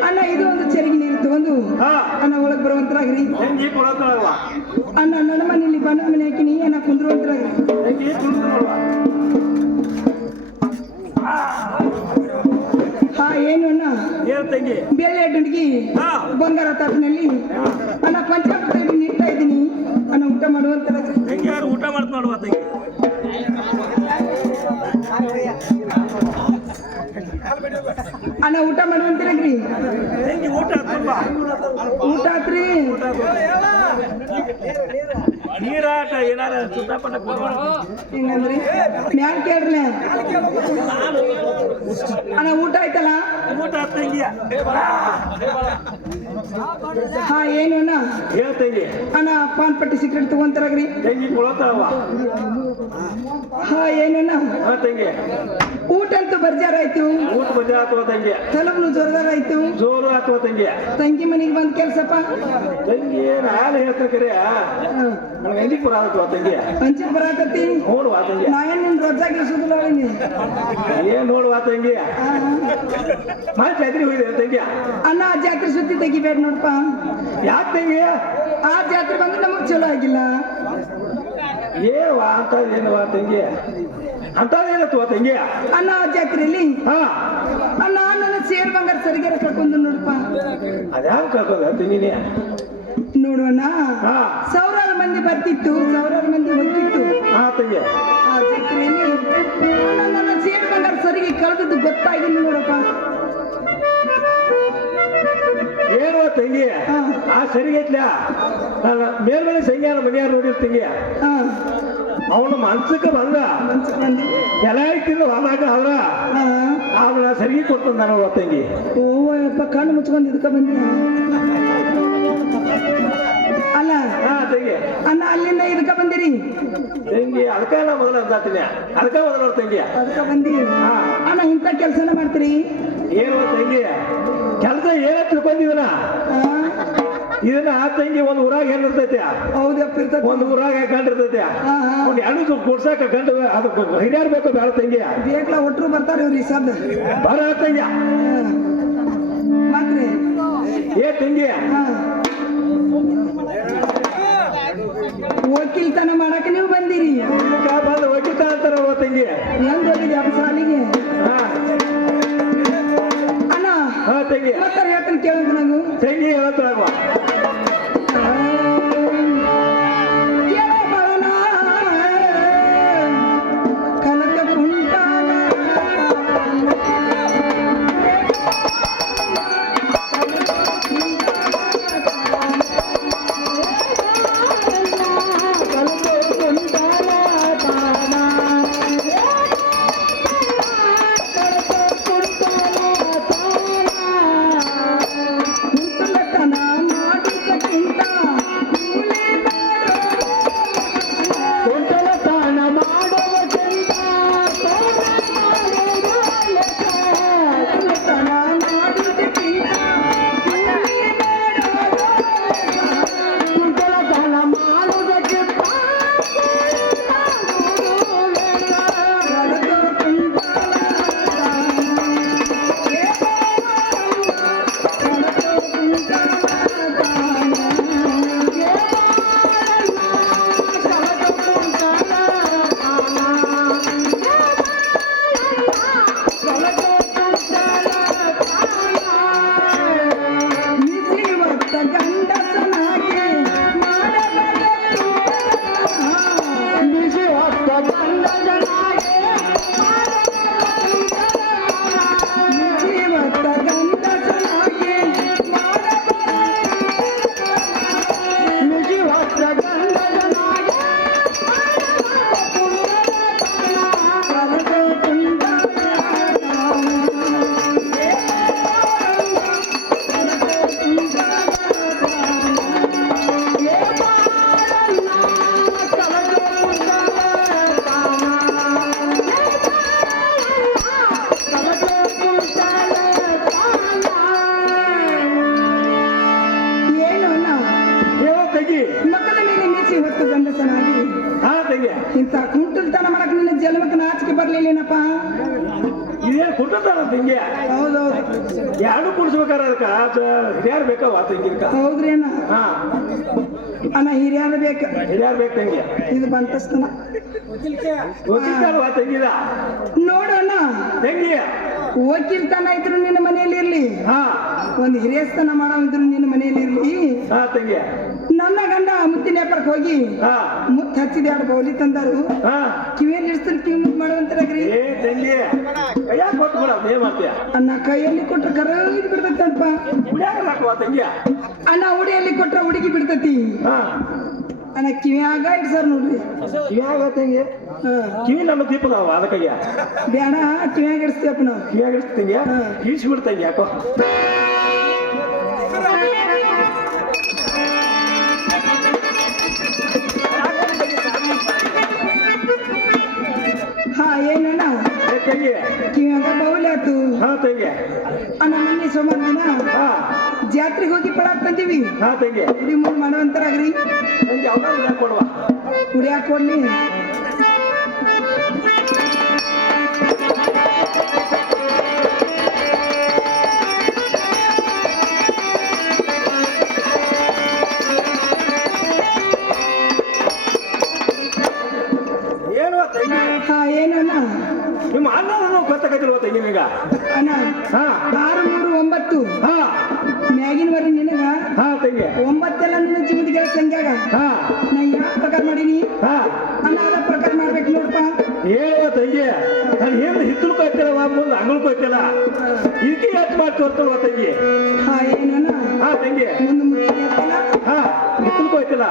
ಅಣ್ಣ ಇದು ಒಂದು ಚೆರಿಗೆ ನೀರು ತಗೊಂಡು ಅಣ್ಣ ಒಳಗೆ ಬರುವಂತರಾಗ್ರಿ ಅಣ್ಣ ನನ್ನ ಮನೆಯಲ್ಲಿ ಬಣ್ಣ ಮನೆ ಹಾಕಿನಿ ಅಣ್ಣ ಕುಂದ್ರುವಂತರಾಗ್ರಿ ಏನು ಅಣ್ಣ ಬೇಳೆ ಡುಂಡಿಗೆ ಬಂಗಾರ ತಾಟಿನಲ್ಲಿ ಅಣ್ಣ ಪಂಚಾಮೃತ ನೀಡ್ತಾ ಇದ್ದೀನಿ ಅಣ್ಣ ಊಟ ಮಾಡುವಂತರಾಗ್ರಿ ಊಟ ಮಾಡ್ತ ನೋಡುವ ಅಣ್ಣ ಊಟ ಮಾಡುವಂತಿರಗ್ರಿ ಊಟ ಆತ್ರಿ ನೀರಾಟ ಏನಾರ ಹಿಂಗಂದ್ರಿ ಮ್ಯಾಲ್ ಕೇಳ್ರಿ ಅಣ್ಣ ಊಟ ಆಯ್ತಲ್ಲ ಊಟ ತಂಗಿ ಏನು ಅಣ್ಣ ಹೇಳ್ತಂಗಿ ಅಣ್ಣ ಪಾನ್ ಪಟ್ಟಿ ಸಿಗರೇಟ್ ತಗೊಂತಾರಾಗ್ರಿ ತಂಗಿ ಕೊಳತಾವ ಏನು ಅಣ್ಣ ತಂಗಿ ಊಟ ಅಂತೂ ಬರ್ಜಾರ ಆಯ್ತು ಊಟ ಬರ್ಜಾರ ಆತವ ತಂಗಿ ತಲಬ್ನು ಜೋರದಾರ ಆಯ್ತು ಜೋರು ಆತವ ತಂಗಿ ತಂಗಿ ಮನೆಗೆ ಬಂದ್ ಕೆಲ್ಸಪ್ಪ ತಂಗಿ ನಾನು ಹೇಳ್ತಿರ್ಕರೆ ನನಗೆ ಎಂದಿ ಪುರ ಆಗತ್ವ ತಂಗಿ ಅಂಚಿನ ಬರಾಕತ್ತಿ ನೋಡುವ ತಂಗಿ ನಾ ಏನ್ ನಿನ್ ರೊಜ್ಜಾಗಿ ಸುದ್ದಿಲ್ಲ ಏನ್ ನೋಡುವ ತಂಗಿ ಮಾಡಿ ಜಾತ್ರೆ ಹೋಗಿದ್ದೇವೆ ತಂಗಿ ಅಣ್ಣ ಆ ಜಾತ್ರೆ ಸುದ್ದಿ ತೆಗಿಬೇಡ ನೋಡಪ್ಪ ಯಾಕೆ ತಂಗಿ ಆ ಜಾತ್ರೆ ಬಂದ್ರೆ ನಮಗ್ ಚಲೋ ಆಗಿಲ್ಲ ಏವಾ ಅಂತ ಏನವಾ ತಂಗಿ ಅಂತದೇನತ್ವ ತಂಗಿ ಅಣ್ಣ ಆ ಜಾತ್ರೆಯಲ್ಲಿ ಅಣ್ಣ ನನ್ನ ಸೇರ್ ಬಂಗಾರ ಸರಿಗಾರ ಕರ್ಕೊಂಡು ನೋಡಪ್ಪ ಅದ್ಯಾವ ಕರ್ಕೋದ ತಂಗಿನೇ ನೋಡುವಣ್ಣ ಸಾವಿರಾರು ಮಂದಿ ಬರ್ತಿತ್ತು ಸಾವಿರಾರು ಮಂದಿ ಹೋಗ್ತಿತ್ತು ತಂಗಿ ಆ ಜಾತ್ರೆಯಲ್ಲಿ ನನ್ನ ಸೇರ್ ಬಂಗಾರ ಸರಿಗೆ ಕಳೆದದ್ದು ಗೊತ್ತಾಗಿಲ್ಲ ನೋಡಪ್ಪ ಏನು ತಂಗಿ ಆ ಸರಿಗೈತ್ಲ ನಾನು ಮೇಲ್ಮನೆ ಸಂಜ್ಞಾನ ಮನೆಯಾರು ನೋಡಿರ್ ತಂಗಿ ಅವನು ಮನ್ಸಕ್ಕೆ ಬಂದ ಎಲ್ಲ ತಿಂದು ಹೋದಾಗ ಅವ್ರ ಅವನ ಸರಿಗೆ ಕೊಟ್ಟು ನಾನು ತಂಗಿ ಓಯಪ್ಪ ಕಣ್ಣು ಮುಚ್ಕೊಂಡು ಇದಕ್ಕ ಬಂದಿ ಅಲ್ಲ ತಂಗಿ ಅಣ್ಣ ಅಲ್ಲಿಂದ ಇದಕ್ಕ ಬಂದಿರಿ ತಂಗಿ ಅದಕ್ಕ ಮೊದಲ ಅಂತಾತೀನಿ ಅದಕ್ಕ ಮೊದಲ ತಂಗಿ ಅದಕ್ಕ ಬಂದಿ ಅಣ್ಣ ಇಂಥ ಕೆಲಸನ ಮಾಡ್ತೀರಿ ಏನು ತಂಗಿ ಕೆಲಸ ಏನ ತಿಳ್ಕೊಂಡಿದನ ಇದನ್ನ ಆ ತಂಗಿ ಒಂದು ಊರಾಗ ಏನಿರ್ತೈತಿ ಹೌದಪ್ಪ ಒಂದು ಊರಾಗ ಕಂಡಿರ್ತೈತಿ ಒಂದು ಹೆಣ್ಣು ಕೊಡ್ಸಾಕ ಕಂಡು ಅದು ಹಿರಿಯಾಡ್ಬೇಕು ಬೇಡ ತಂಗಿ ಬೇಕಲ್ಲ ಒಟ್ಟರು ಬರ್ತಾರೆ ಇವ್ರಿ ಸದ್ ಬರ ತಂಗಿ ಮಾತ್ರಿ ಏ ತಂಗಿ ವಕೀಲ್ತನ ಮಾಡಕ್ಕೆ ನೀವು ಬಂದಿರಿ ಬಂದು ವಕೀಲ್ತ ಅಂತಾರ ತಂಗಿ ಹೆಂಗ್ ಹೋಗಿದ್ರಿ ಅಪ್ಪ ಸಾಲಿಗೆ ಅಣ್ಣ ತಂಗಿ ಮತ್ತೆ ಹೇಳ್ತಾನೆ ಕೇಳಂತ ನಾನು ತಂಗಿ ಹೇಳ್ತಾವ ಇದೇನು ಕುಟ್ಟತಾರ ತಂಗಿ ಹೌದೌದು ಎರಡು ಕುಡಿಸ್ಬೇಕಾರ ಅದಕ್ಕೆ ಹಿರಿಯಾರು ಬೇಕಾವ ತಂಗಿರ್ಕ ಹೌದ್ರಿ ಅಣ್ಣ ಹಾ ಅಣ್ಣ ಹಿರಿಯರ ಬೇಕ ಹಿರಿಯಾರು ಬೇಕು ತಂಗಿ ಇದು ಬಂತಸ್ತನ ಗೊತ್ತಿದ್ದಲ್ವಾ ತಂಗಿದ ನೋಡೋಣ ತಂಗಿ ವಕೀಲ್ತನ ಇದ್ರು ನಿನ್ನ ಮನೆಯಲ್ಲಿ ಇರ್ಲಿ ಹಾ ಒಂದು ಹಿರಿಯಸ್ತನ ಮಾಡೋದಿದ್ರು ನಿನ್ನ ಮನೆಯಲ್ಲಿ ಇರ್ಲಿ ಹಾ ತಂಗಿ ನನ್ನ ಗಂಡ ಮುತ್ತಿನ ವ್ಯಾಪಾರಕ್ಕೆ ಹೋಗಿ ಹಾ ಮುತ್ತು ಹಚ್ಚಿದ ಎರಡು ಬೌಲಿ ತಂದರು ಹಾ ಕಿವಿಯಲ್ಲಿ ಇಡ್ತಾರೆ ಕಿವಿ ಮುತ್ತು ಮಾಡುವಂತಾಗ್ರಿ ಏ ತಂಗಿ ಕೈಯಾಗ ಕೊಟ್ಟು ಬಿಡ ಏನ್ ಮಾಡ್ತೀಯ ಅಣ್ಣ ಕೈಯಲ್ಲಿ ಕೊಟ್ರೆ ಕರಗಿ ಬಿಡ್ತೈತಪ್ಪ ಹುಡ್ಯಾಗ ಹಾಕುವ ತಂಗಿ ಅಣ್ಣ ಉಡಿಯಲ್ಲಿ ಕೊಟ್ರೆ ಹುಡುಗಿ ಬಿಡ್ತೈತಿ ಹಾ ಅಣ್ಣ ಕಿವಿಯಾಗ ಇಡ್ಸಾರ ನೋಡ್ರಿ ಕಿವಿಯಾಗ ತಂಗಿ ಕಿವಿ ನಮ್ಮ ದೀಪದವ ಅದಕ್ಕಾಗ ಬೇಡ ಕಿವಿಯಾಗ ಇಡಿಸ್ತೀವಪ್ಪ ನಾವು ಕಿವಿಯಾಗ ಇಡ್ಸ್ತೀನಿ ಈಸ್ಬಿಡ್ತಂಗಿ ಯಾಕೋ ಹಾ ಏನಣ್ಣ ತಂಗಿ ಕಿವಿಯಾಗ ಬೌಲಿ ಆತು ಹಾ ತಂಗಿ ಅಣ್ಣ ಮೊನ್ನೆ ಸೋಮವಾರ ದಿನ ಹಾ ಜಾತ್ರೆಗೆ ಹೋಗಿ ಪಳಾಕ್ ತಂದೀವಿ ಹಾ ತಂಗಿ ಉಡಿ ಮುಂದ್ ಮಾಡುವಂತಾರಾಗ್ರಿ ತಂಗಿ ಅವನ ಕೊಡುವ ಕುಡಿಯಾಕ ಕೊಡ್ಲಿ ಏನು ತಂಗಿ ಹಾ ಏನಣ್ಣ ನಿಮ್ಮ ಅನ್ನ ಗೊತ್ತಾಗತ್ತಿಲ್ವ ತಂಗಿ ನಿಗ ಅಣ್ಣ ಹಾ 6, 3, 9 ಹಾ ಮ್ಯಾಗಿನ ವರಿ ನಿನಗ ಹಾ ತಂಗಿ 9 ಎಲ್ಲ ನಿನ್ನ ಜೀವದ ಸಂಖ್ಯಾಗ ಹಾ ನಾ ಯಾವ ಪ್ರಕಾರ ಮಾಡೀನಿ ಹಾ ಅಣ್ಣ ಅದ ಪ್ರಕಾರ ಮಾಡ್ಬೇಕು ನೋಡಪ್ಪ ಹೇಳುವ ತಂಗಿ ನಾನು ಏನು ಹಿತ್ತಲಕ್ಕೂ ಹೋಗ್ತಿಲ್ಲ ಮುಂದೆ ಅಂಗಳಕ್ಕೂ ಹೋಗ್ತಿಲ್ಲ ಇದಕ್ಕೆ ಹೆಚ್ಚು ಮಾಡಿ ತೋರ್ತಲ್ವ ತಂಗಿ ಹಾ ಏನಣ್ಣ ಹಾ ತಂಗಿ ಮುಂದೆ ಮುಚ್ಚಿಗೆ ಹಾಕಿಲ್ಲ ಹಾ ಹಿತ್ತಲಕ್ಕೂ ಹೋಗ್ತಿಲ್ಲ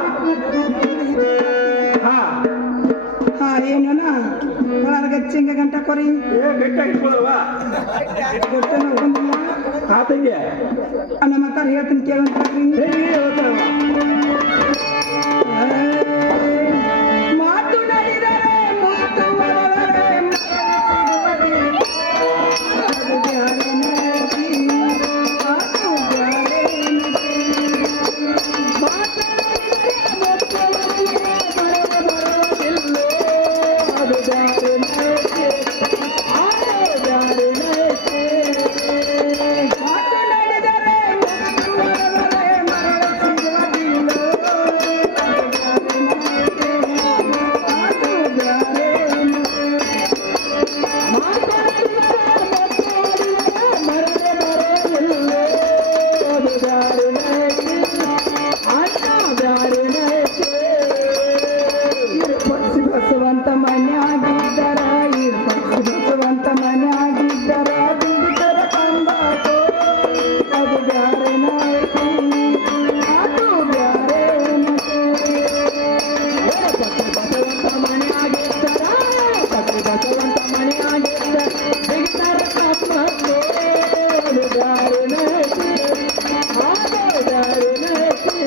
ಹಾ ಹಾ ಏನಣ್ಣ ಒಳಗ ಗಚ್ಚಿಂಗ ಗಂಟ ಕೊರಿ ಏ ಗಟ್ಟಿಯಾಗಿ ಇಟ್ಕೊಳ್ಳಲ್ವಾ ಗೊತ್ತ ನೋಡ್ಕೊಂಡಿಲ್ಲ ಹಾ ತಂಗಿ ಅಣ್ಣ ಮಾತಾಡ ಹೇಳ್ತೀನಿ ಕೇಳಂತಾರ್ರಿ ತಂಗಿ ಹೇಳ್ತಾರವ್ವ. ಮಾತು ನಡೆದರೆ ಮುತ್ತು ಒಡೆದರೆ ಮರಳಿ ಸಿಗುವರೆ. ಅದು ಬ್ಯಾರೆ ನರಕಿ, ಅದು ಬ್ಯಾರೆ ನರಕಿ. ಮಾತನಾಡಿದರೆ ಮುತ್ತು ಒಡೆದರೆ ಬರೋದಿಲ್ಲೋ. ಅದು ಬ್ಯಾರೆ ನರಕಿ, ಅದು ಬ್ಯಾರೆ ನರಕಿ. ಮಾತು ನಡೆದರೆ ಮುತ್ತು ಒಡೆದರೆ ಮರಳಿ ಸಿಗುವದಿಲ್ಲೋ. ಬಸವಂತ ಮನ್ಯಾಗಿದ್ದರ ಬಸವಂತ ಮನ್ಯಾಗಿದ್ದರ ದುಡಿತರ ಕಂಬಾಕೋ ಅದು ಬ್ಯಾರೆ ನಾಯ್ತಿ ಅದು ಬ್ಯಾರೆ ಬಸವಂತ ಮನ್ಯಾಗಿದ್ದರ ಬಸವಂತ ಮನ್ಯಾಗಿದ್ದರ ದುಡಿತರ ಕಂಬಾಕೋ ಅದು ಬ್ಯಾರೆ ನಾಯ್ತಿ ಅದು ಬ್ಯಾರೆ ನಾಯ್ತಿ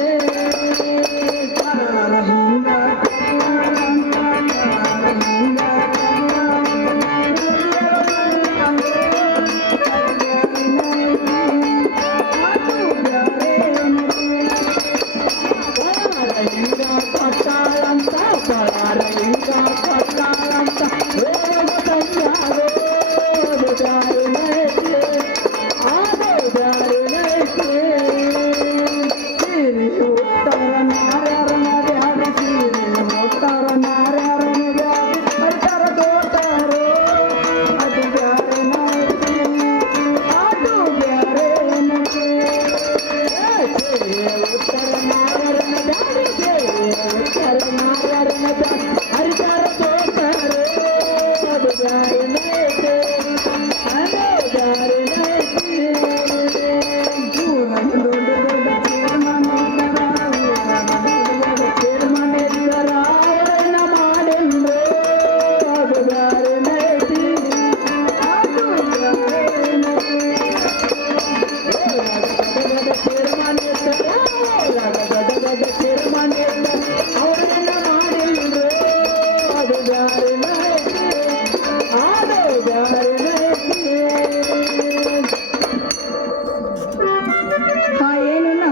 ಹಾ ಏನಣ್ಣ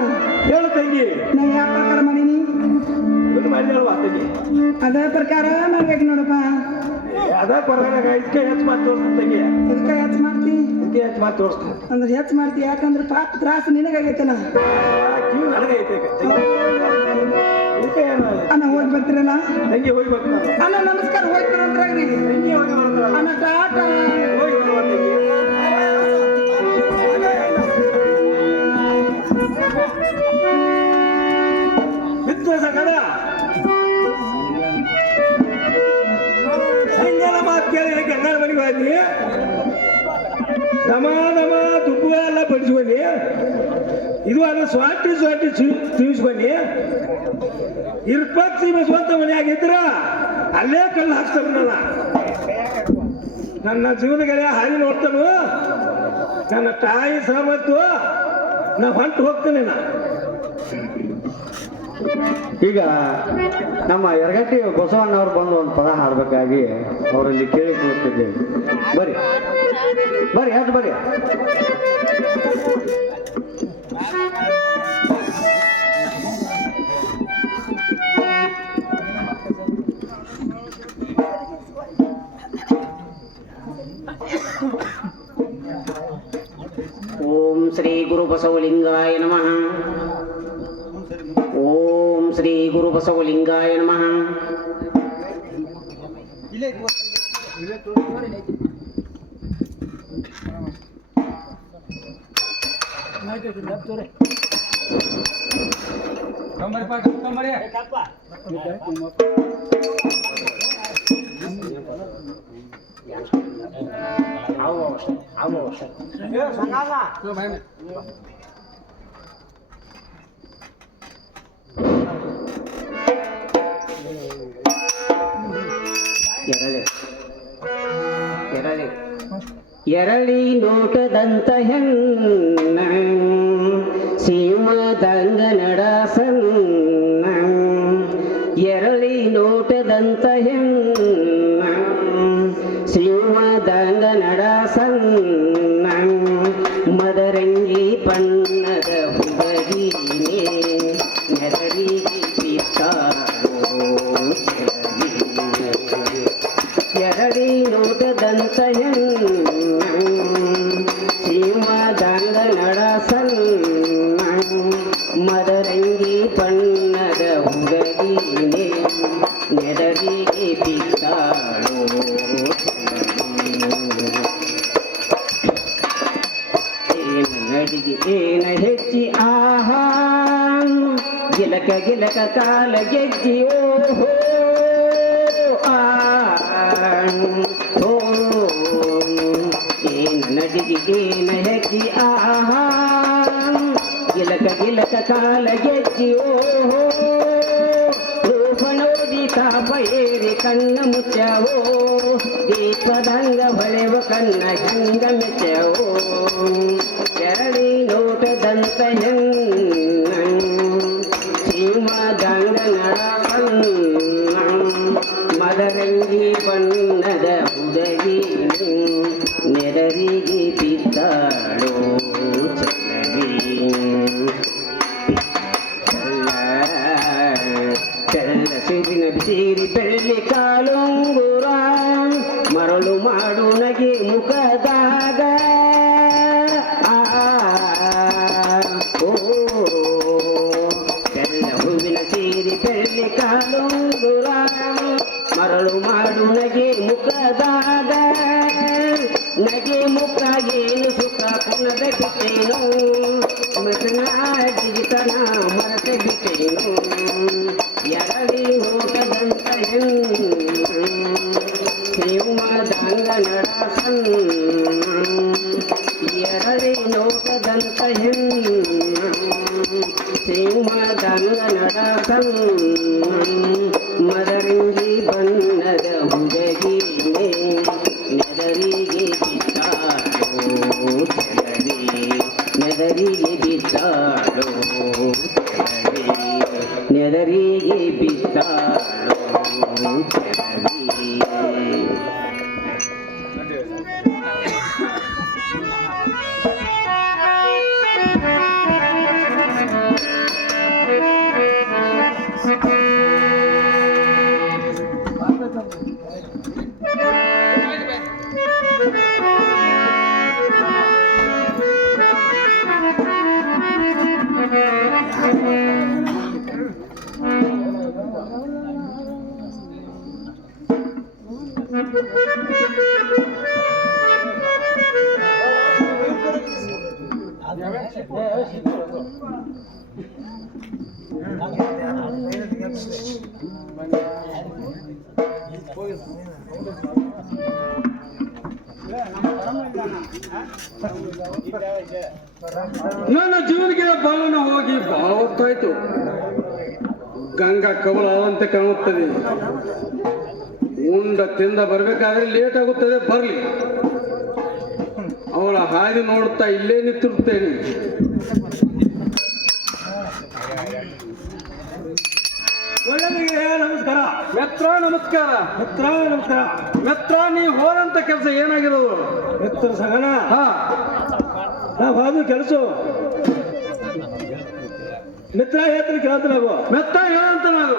ಹೇಳು ತಂಗಿ ನಾವು ಯಾವ ಪ್ರಕಾರ ಮಾಡೀನಿ ಇದು ಮಾಡಿದಲ್ವಾ ತಂಗಿ ಅದೇ ಪ್ರಕಾರ ಮಾಡ್ಬೇಕು ನೋಡಪ್ಪ ಅದ ಕೊರಗಾಗ ಇದಕ್ಕೆ ಹೆಚ್ಚು ಮಾಡಿ ತೋರ್ಸ್ತೀನಿ ತಂಗಿ ಇದಕ್ಕೆ ಹೆಚ್ಚು ಮಾಡಿ ತೋರಿಸ್ತೀನಿ. ಅಂದ್ರೆ ಹೆಚ್ಚು ಮಾಡ್ತಿ, ಯಾಕಂದ್ರೆ ಪಾಪ ತ್ರಾಸ ನಿನಗಾಗೈತಲ್ಲ. ಕಿವಿ ನನಗೆ ಐತೆ ಅಣ್ಣ ಹೋಗಿ ಬರ್ತೀರಲ್ಲ? ತಂಗಿ ಹೋಗಿ ಬರ್ತೀನಿ ಅಣ್ಣ ನಮಸ್ಕಾರ, ಹೋಗಿ ಬರೋದ್ರಾಗ್ರಿ. ತಂಗಿ ಹೋಗಿ ಬರ್ತಾರ ಅಣ್ಣ ಟಾಟಾ. ಹೋಗಿ ಬರುವ ತಂಗಿ. ಬಿತ್ತು ಸಕಲ ಸಂಜೆನ ಮಾತು ಕೇಳಿ ಗಂಗಾಳ ಮನೆಗೆ ಹೋಗಿ ನಮ ತುಪ್ಪ ಎಲ್ಲ ಬಡಿಸ್ಬನ್ನಿ. ಇದು ಅಲ್ಲ ಸ್ವಾಟಿ ತಿಳಿಸ್ಬನ್ನಿ. ಇರ್ಪತ್ತಿ ಸ್ವಂತ ಮನೆಯಾಗಿದ್ರ ಅಲ್ಲೇ ಕಲ್ಲು ಹಾಕ್ತಾರ. ನನ್ನ ಜೀವನಗಳ ಹಾನಿ ನೋಡ್ತಾನು. ನನ್ನ ತಾಯಿ ಸಹಮತ್ತು ನಾ ಹೊಂಟು ಹೋಗ್ತೇನೆ. ಈಗ ನಮ್ಮ ಯರಗಟ್ಟಿ ಬಸವಣ್ಣವ್ರು ಬಂದು ಒಂದು ಪದ ಹಾಡಬೇಕಾಗಿ ಅವರಲ್ಲಿ ಕೇಳಿಕೊಳ್ಳುತ್ತಿದ್ದೇವೆ. ಬರ್ರಿ ಬರ್ರಿ ಅದು ಬರ್ರಿ. ಓಂ ಶ್ರೀ ಗುರು ಬಸವಲಿಂಗಾಯ ನಮಃ. ಓಂ ಶ್ರೀ ಗುರು ಬಸವಲಿಂಗಾಯ ನಮಃ. ಎರಳಿ ನೋಟದಂತ ಹೆಣ್ಣ ಸೀಮದಂಗ ನಡ ಸಣ್ಣ. ಎರಳಿ ನೋಟದಂತ ಹೆಣ್ಣ ಸೀಮದಂಗ ನಡ ಸಣ್ಣ. ಮದರಂಗಿ ಬಣ್ಣದ ಹುಡುಗಿನೇ ನೆರಳಿಗೆ ಬಿತ್ತಾಳೋ ಚೆಲುವೆ. ಎರಳಿ ನೋಟದಂತ ಹೆಣ್ಣ ಸೀಮದಂಗ ನಡ ಸಣ್ಣ. ಮದರಂಗಿ ಬಣ್ಣದ ಹುಡುಗಿನೇ ನೆರಳಿಗೆ ಬಿತ್ತಾಳೋ ನಡಿಗೆ ಏನ ಹೆಚ್ಚಿ ಆಹಾ ಗಿಲಕ ಗಿಲಕ ಕಾಲ ಗೆಜ್ಜಿ ಓಹೋ ಆ ಓ ಏನ ನಡಿಗೆ ಏನ ಹೆಚ್ಚಿ ಆಹಾ ಗಿಲಕ ಗಿಲಕ ಕಾಲ ಗೆಜ್ಜಿ ಓಹೋ. ರೂಪನೋದಿ ತಾಪ ಏರಿ ಕಣ್ಣ ಮುಚ್ಚವೋ ದೀಪದಂಗ ಹೊಳೆವ ಕಣ್ಣ ಹೆಂಗ ಮೆಚ್ಚವೋ. ಎರಳಿ ನೋಟದಂತ ಹೆಣ್ಣ ಸೀಮದಂಗ ನಡ ಸಣ್ಣ. ಮದರಂಗಿ ಬಣ್ಣದ ಹುಡುಗಿ ನೆರರಿಗೆ ಬಿದ್ದಾಳೋ ಚೆಲುವೆ. ಚಲ್ಲ ಸಿರಿನ ಬಿಸಿರಿ ಬೆಳ್ಳಿ ಕಾಲುಂಗುರ ಮರಳು ಮಾಡು ನಗೆ ಮುಖದಾಗ. ಓ ಚಲ್ಲ ಹೂವಿನ ಸೀರಿ ಬೆಳ್ಳಿ ಕಾಲುಂಗುರ ಮರಳು ಮಾಡು ನಗೆ ಮುಖದಾಗ. ನಗೆ ಮುಖಾಗೇನು ಸುಖ ಪುನದ ಬಿಟ್ಟೇನು ಮತನಾಡಿತನ ಮರತೆ ಬಿಟ್ಟೇನು. ಎರಳಿ ನೋಟದಂತ ಹೆಣ್ಣ ಸೀಮದಂಗ ನಡ ಸಣ್ಣ. ಎರಳಿ ನೋಟದಂತ ಹೆಣ್ಣ ಸೀಮದಂಗ ನಡ ಸಣ್ಣ. ಮದರಂಗಿ ಬಣ್ಣದ ಹುಡುಗಿನೇ ನೆದರಿಗೆ ಬಿದ್ದಾಳೋ ಚೆಲುವೆ. ನೆದರಿಗೆ ಬಿದ್ದಾಳೋ ಚೆಲುವೆ. ನೆದರಿಗೆ ಬಿದ್ದಾಳೋ ಚೆಲುವೆ. ನನ್ನ ಜೀವನಿಗೆ ಬಾಲನ ಹೋಗಿ ಬಹಳ ಹೊತ್ತಾಯ್ತು. ಗಂಗಾ ಕವಲ ಅದಂತೆ ಕಾಣುತ್ತದೆ. ಉಂಡ ತಿಂದ ಬರ್ಬೇಕಾದ್ರೆ ಲೇಟ್ ಆಗುತ್ತದೆ, ಬರ್ಲಿ. ಅವಳ ಹಾದಿ ನೋಡುತ್ತಾ ಇಲ್ಲೇ ನಿಂತಿರುತ್ತೇನೆ. ಒಳ್ಳೆಯದಿಗೆ ನಮಸ್ಕಾರ. ಮಿತ್ರ ನಮಸ್ಕಾರ. ಮಿತ್ರ ನಮಸ್ಕಾರ. ಮಿತ್ರ, ನೀ ಹೋದಂತ ಕೆಲಸ ಏನಾಗಿರೋದು? ಮಿತ್ರ ಸಗಣ ಹಾ, ಅದು ಕೆಲಸ ಮಿತ್ರ ಹೇಳ್ತೀನಿ ಕೇಳ್ತ ನಾವು. ಮಿತ್ರ ಹೇಳಂತ ನಾವು.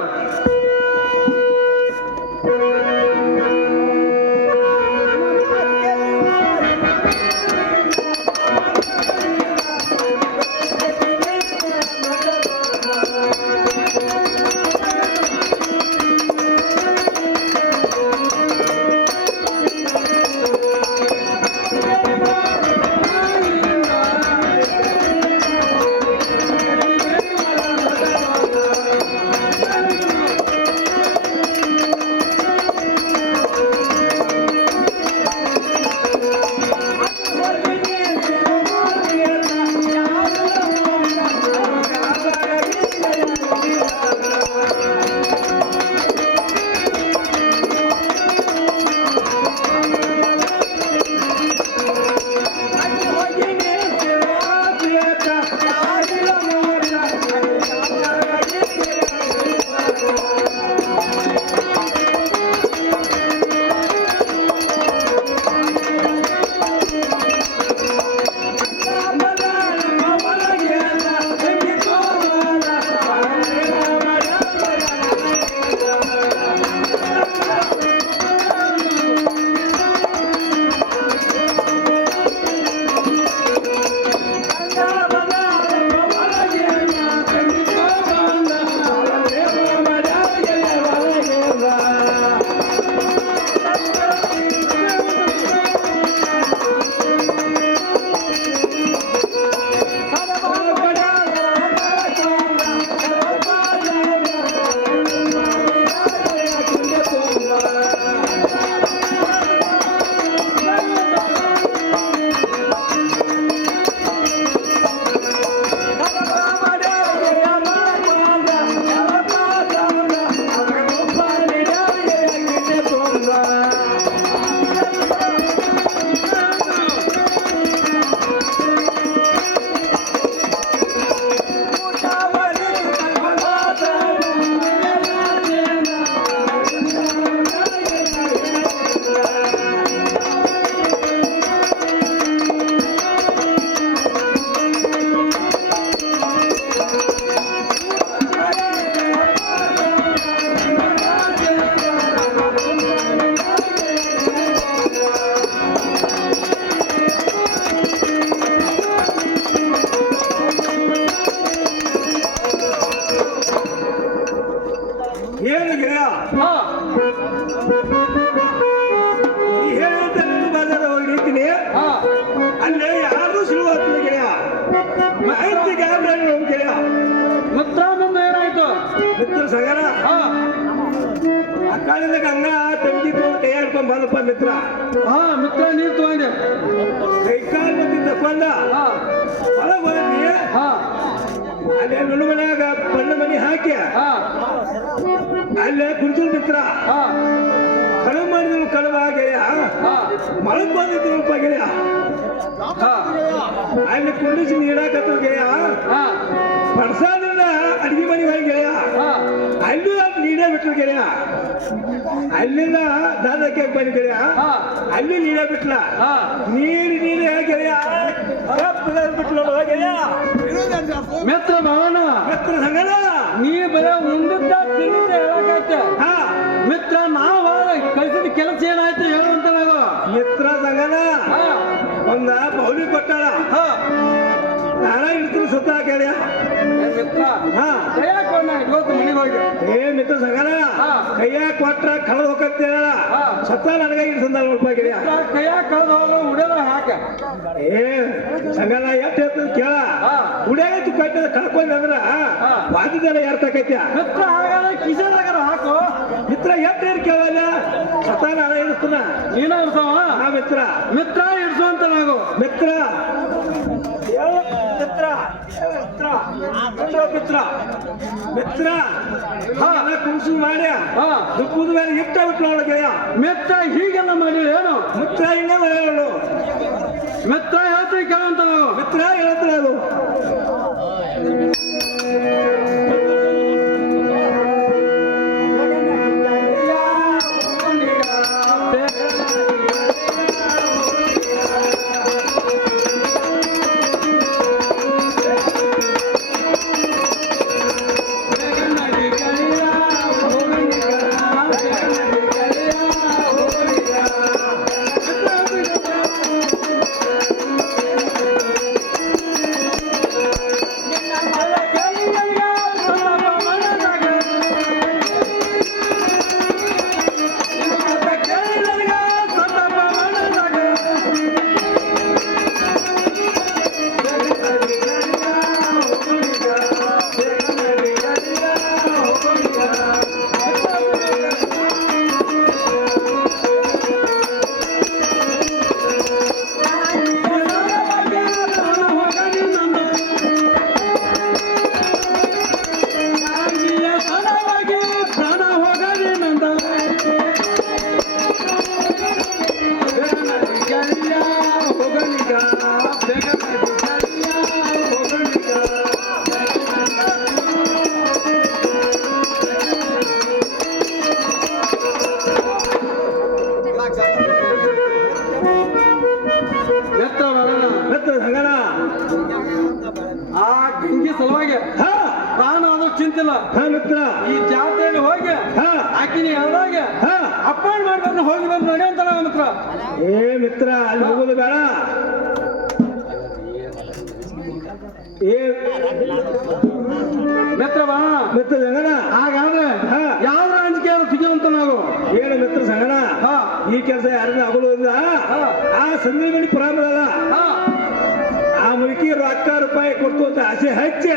ಏನು ಗೆಳೆಯ ಏನಂತ ನನ್ನ ಬಾಜಾರ ಹೋಗಿರ್ತೀನಿ. ಅಲ್ಲೇ ಯಾರು ಸುಳುವು ಆಗ್ತದೆ ಗೆಳೆಯ. ಮಾಹಿತಿ ಗಾಬರಿ ಗೆಳೆಯ. ಮಿತ್ರ ಮುಂದೆ ಏನಾಯ್ತು? ಮಿತ್ರ ಸಗರ ಆ ಕಾಲಿಂದ ಗಂಗಾ ತಂಗಿ ಕೈ ಆಡ್ಕೊಂಡ್ ಬಂದಪ್ಪ ಮಿತ್ರ. ಮಿತ್ರ ನೀರು ತಗೊಂಡೆ. ಕೈ ಕಾಲು ಬಂದಿ ತಕೊಂಡ ಒಳಗೆ ಬಂದಿ. ಅಲ್ಲೇ ನನ್ನ ಮನ್ಯಾಗ ಬಣ್ಣ ಮನಿ ಹಾಕಿ ಅಲ್ಲೇ ಕುಂಚೂರು ಮಿತ್ರ ಕಳುವು ಮಾಡಿದ್ರು ಕಳುವ ಗೆಳೆಯ. ಮಳಕ್ ಬಂದಿದ್ರು ಗೆಳೆಯ. ಅಲ್ಲಿ ಕುಂಡಿಸಿ ನೀಡಾಕತ್ರು ಗೆಳೆಯ. ಪಡ್ಸಾದಿಂದ ಅಡಿಗೆ ಮನೆ ಹೋಗಿ ಗೆಳೆಯ. ಅಲ್ಲೂ ನೀಡೇ ಬಿಟ್ರು ಗೆಳೆಯ. ಅಲ್ಲಿಂದ ದಾದಕ್ಕೆ ಬಂದ ಗೆಳೆಯ. ಅಲ್ಲಿ ನೀಡೇ ಬಿಟ್ಲ. ನೀರೇ ಗೆಳೆಯ ಬಿಟ್ಲು ಗೆಳೆಯ. ಮಿತ್ರ ಭವನ ಮಿತ್ರ ಸಂಗಡ ನೀ ಬರೀ ಉಂಡಿದ್ದ ತಿಂದಿದ್ದ ಹೇಳಕತ್ತ. ಮಿತ್ರ ನಾವು ಕಳಿಸಿದ ಕೆಲಸ ಏನಾಯ್ತು ಹೇಳುವಂತ ನಾವು. ಮಿತ್ರ ಸಂಗಡ ಒಂದ ಬೌಲಿ ಕೊಟ್ಟಾಳ. ನಾನ ಇಡ್ತೀನಿ ಸತ್ತ ಕೇಳಿಯ ಮಿತ್ರ ಹಾ ಕೈಯಾಗ ಇವತ್ತು ಮನೆಗೆ ಹೋಗಿ ಏ ಮಿತ್ರ ಸಂಗನ ಕೈಯಾಗ ಕೊಟ್ರ ಕಳೆದು ಹೋಗತ್ತೇಳ ಸತ್ತ ನನಗ ಇಡ್ಸಂದ ನೋಡ್ಪ ಗಿಡಿಯ ಕೈಯಾಗ ಕಳೆದು ಹೋಗ ಉಡೇದ ಹಾಕ ಏ ಸಂಗನ ಎಷ್ಟು ಕೇಳ ಉಡಿಯಾಗೈತಿ ಕಟ್ಟಿದ ಕಳ್ಕೊಂಡ್ ಅಂದ್ರ ವಾದಿದೆಲ್ಲ ಯಾರ್ತಕೈತ್ಯ ಮಿತ್ರ ಹಾಗಾದ್ರೆ ಕಿಸೆದಾಗ ಹಾಕು ಮಿತ್ರ ಎಷ್ಟು ಕೇಳಲ್ಲ ಸತ್ತ ನಾನ ಇಡ್ತೀನ ನೀನ ಇರ್ಸವ ಮಿತ್ರ ಮಿತ್ರ ಇಡ್ಸುವಂತ ನಾವು ಮಿತ್ರ ಮಿತ್ರ ಮಿತ್ರ ಮಿತ್ರ ಮಿತ್ರ ಕುಂಸು ಮಾಡ್ಯ ದುಪ್ಪದ ಮೇಲೆ ಇಟ್ಟ ಬಿಟ್ಟು ಒಳಗೆ ಮಿತ್ರ ಹೀಗೆಲ್ಲ ಮಾಡಿ ಏನು ಮಿತ್ರ ಹಿಂಗೆಲ್ಲ ಹೇಳು ಮಿತ್ರ ಹೇಳ್ತೀವಿ ಕೇಳುವಂತ ನಾವು ಮಿತ್ರ ಹೇಳ್ತಾರೆ ಅದು ಸಲುವಾಗಿ ನಾನು ಅದು ಚಿಂತಿಲ್ಲ ಮಿತ್ರ ಈ ಜಾತ್ರೆಯಲ್ಲಿ ಹೋಗಿ ಆಕಿನಿ ಎಲ್ಲಾಗ ಅಪ್ಪಾಯ್ ಮಾಡ್ಕೊಂಡು ಹೋಗಿ ಬಂದು ನಡೆಯುವಂತ ಮಿತ್ರ ಏ ಮಿತ್ರ ಅಲ್ಲಿ ಹೋಗೋದು ಬೇಡ ಏ ಮಿತ್ರ ಬಾ ಮಿತ್ರ ಸಂಗಣ ಹಾಗಾದ್ರೆ ಯಾವ ಅಂಜಿಕೆ ತೆಗೆಯುವಂತ ನಾವು ಏನು ಮಿತ್ರ ಸಂಗಣ ಈ ಕೆಲಸ ಯಾರನ್ನ ಆಗೋದಿಲ್ಲ ಆ ಸಂಜೀವನಿ ಪುರಾಣದಲ್ಲ ಆ ಮುಳುಕಿ ರೊಕ್ಕ ರೂಪಾಯಿ ಕೊಡ್ತು ಅಂತ ಆಸೆ ಹಚ್ಚಿ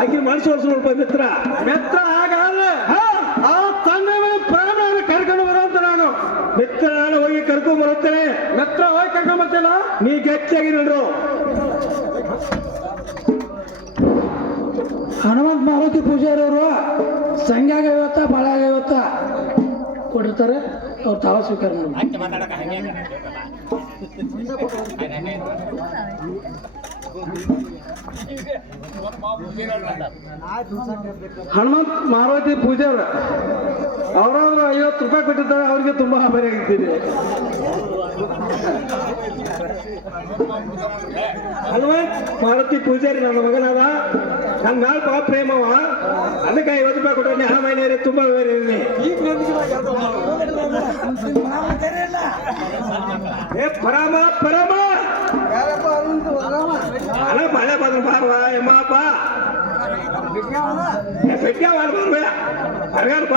ಆಕಿ ಮನಸ್ಸು ನೋಡ್ಪ ಮಿತ್ರ ಮಿತ್ರ ಹಾಗಾದ್ರೆ ಆ ಸಂಜೀವನಿ ಪುರಾಣವನ್ನು ಕರ್ಕೊಂಡು ಬರುವಂತ ನಾನು ಮಿತ್ರ ನಾನು ಹೋಗಿ ಕರ್ಕೊಂಡ್ ಬರುತ್ತೇನೆ ಮಿತ್ರ ಹೋಗಿ ಕರ್ಕೊಂಡ್ ಬರ್ತಿಲ್ಲ ನೀ ಗಟ್ಟಿಯಾಗಿ ನೋಡ್ರು ಹನುಮಂತ ಮಾರುತಿ ಪೂಜಾರಿ ಅವರು ಸಂಘ್ಯಾಗ 50 ಬಾಳ್ಯಾಗ 50 ಕೊಟ್ಟಿರ್ತಾರೆ ಅವ್ರು ತಾವ ಸ್ವೀಕಾರ ಮಾಡಿ ಹನುಮಂತ ಮಾರುತಿ ಪೂಜಾರ ಅವರಾದ್ರು 50 ರೂಪಾಯಿ ಕೊಟ್ಟಿದ್ದಾರೆ ಅವ್ರಿಗೆ ತುಂಬಾ ಆಭಾರಿ ಆಗಿದ್ದೀನಿ ಹನುಮಂತ ಮಾರುತಿ ಪೂಜಾರಿ ನನ್ನ ಮಗನಾದ ನನ್ನ ಮ್ಯಾಲ ಪಾಪ ಪ್ರೇಮವ ಅದಕ್ಕೆ 50 ರೂಪಾಯಿ ಕೊಟ್ಟರೆ ಆ ಮೈನೇರಿ ತುಂಬಾ ಬೇರೆ ಏ ಪರಮ ಪರಮ ಅಲ್ಲ ಮಳೆ ಬಂದ್ರು ಬಾರ್ವ ಎಮ್ಮಪ್ಪ ಬರ್ಗಾರಪ್ಪ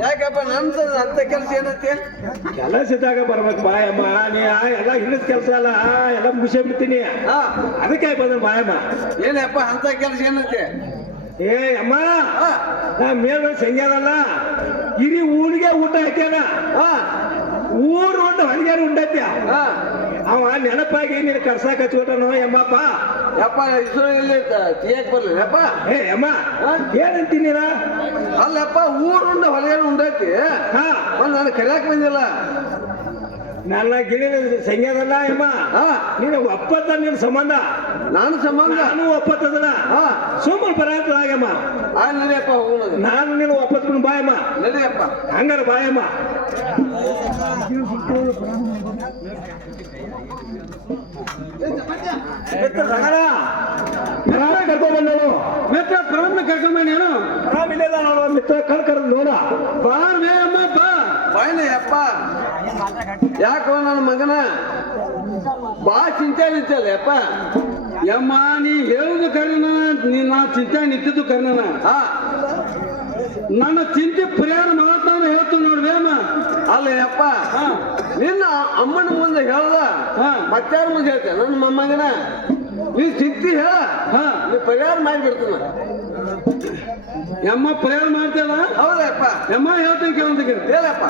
ಯಾಕಪ್ಪ ನಮ್ದು ಅಂತ ಕೆಲಸ ಏನತ್ತೆ ಕೆಲಸ ಇದ್ದಾಗ ಬರ್ಬೇಕು ಬಾಯಮ್ಮ ನೀ ಎಲ್ಲ ಹಿಡಿದ ಕೆಲಸ ಅಲ್ಲ ಎಲ್ಲ ಮುಗಿಸೇ ಬಿಡ್ತೀನಿ ಅದಕ್ಕೆ ಬಂದ್ರು ಬಾಯಮ್ಮ ಏನಪ್ಪ ಅಂತ ಕೆಲಸ ಏನತ್ತೆ ಏ ಅಮ್ಮ ನಾ ಮೇಲ್ಮೈ ಸಂಗ್ಯಾದಲ್ಲ ಇಡೀ ಊರಿಗೆ ಊಟ ಹಾಕ್ಯಾನ ಊರು ಉಂಡು ಹೊಲಿಗಾರ ಉಂಡೈತಿ ಅವ ನೆನಪಾಗಿ ನೀನು ಕರ್ಸಾಕ ಹಚ್ಕೊಟ್ಟನೋ ಎಮ್ಮಪ್ಪ ಯಪ್ಪ ಇಲ್ಲಿ ತೀಯಕ್ ಬರ್ಲಿ ಯಪ್ಪ ಏ ಅಮ್ಮ ಏನಂತೀನಿ ಅಲ್ಲಪ್ಪ ಊರುಂಡ ಹೊಲಗಾರ ಉಂಡೈತಿ ಒಂದು ನಾನು ಕರಿಯಾಕ್ ಬಂದಿಲ್ಲ ನನ್ನ ಗಿಳಿ ಸಂಗ್ಯಾದಲ್ಲ ಅಮ್ಮ ನೀನು ಒಪ್ಪತ್ತ ನಿನ್ನ ಸಂಬಂಧ ನಾನು ಸಂಬಂಧ ನಾನು ಒಪ್ಪತ್ತದಲ್ಲ ಸುಮ್ಮನೆ ಬರಾಗ್ಯಮ್ಮ ನಡಿಯಪ್ಪ ಹೋಗೋಣ ನಾನು ನೀನು ಒಪ್ಪತ್ಕೊಂಡು ಬಾಯಮ್ಮ ನಡಿಯಪ್ಪ ಹಂಗಾರ ಬಾಯಮ್ಮ ಕರ್ಕೊಂಡ್ ಬಂದಳು ಮಿತ್ರ ಪ್ರಾಣ ಕರ್ಕೊಂಡ್ ಏನು ಆರಾಮಿಲ್ಲ ನೋಡುವ ಮಿತ್ರ ಕರ್ಕರ್ ನೋಡ ಬಾರ್ ಅಮ್ಮ ಬಾ ಬಾಯ್ನ ಯಪ್ಪ ಯಾಕೋ ನನ್ನ ಮಗನ ಬಾ ಚಿಂತೆ ನಿಂತಲ್ಲ ಯಪ್ಪ. ಯಮ್ಮ ನೀ ಹೇಳುದು ಕರ್ಣ, ನಾ ಚಿಂತೆ ನಿಂತಿದ್ದು ಕರ್ಣ. ನನ್ನ ಚಿಂತೆ ಪರಿಹಾರ ಮಾತಾನ ಹೇಳ್ತು ನೋಡ್ಬೇಮ್ಮ. ಅಲ್ಲ ಯಪ್ಪ, ನಿನ್ನ ಅಮ್ಮನ ಮುಂದೆ ಹೇಳ್ದ ಮತ್ತಾರ ಮುಂದೆ ಹೇಳ್ತೆ ನನ್ನ ಮೊಮ್ಮಗನ ನೀ ಚಿಂತಿ ಹೇಳ, ನೀ ಪರಿಹಾರ ಮಾಡಿಬಿಡ್ತಾನ. ಯಮ್ಮ ಪರಿಹಾರ ಮಾಡ್ತೇವ? ಹೌದಪ್ಪ. ಯಮ್ಮ ಹೇಳ್ತೀನಿ ಕೇಳಂತ ಹೇಳಪ್ಪ.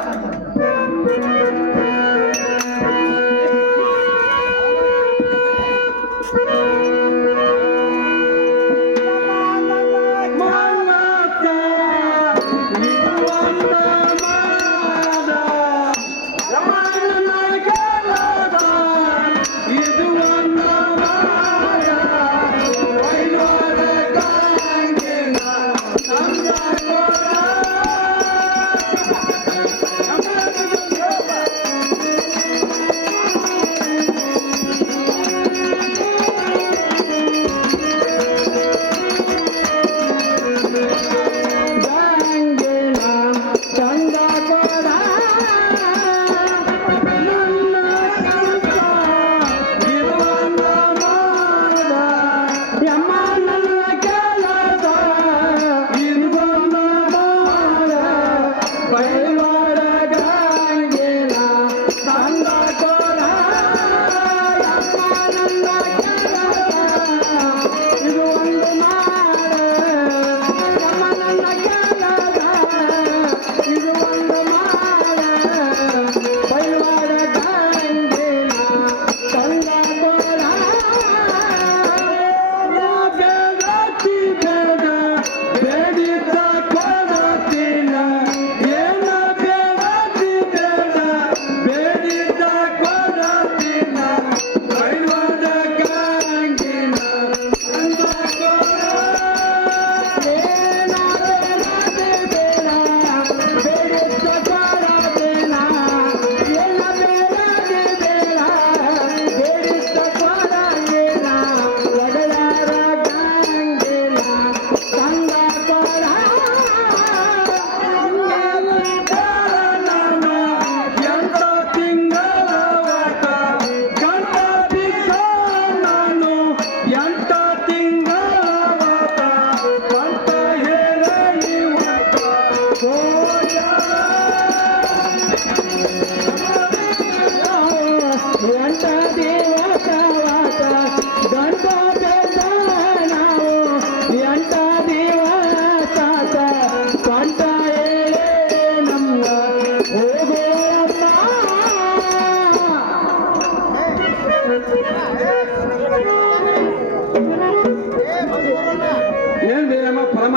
ಏನ್ ಬೇರಮ್ಮ ಪರಮ,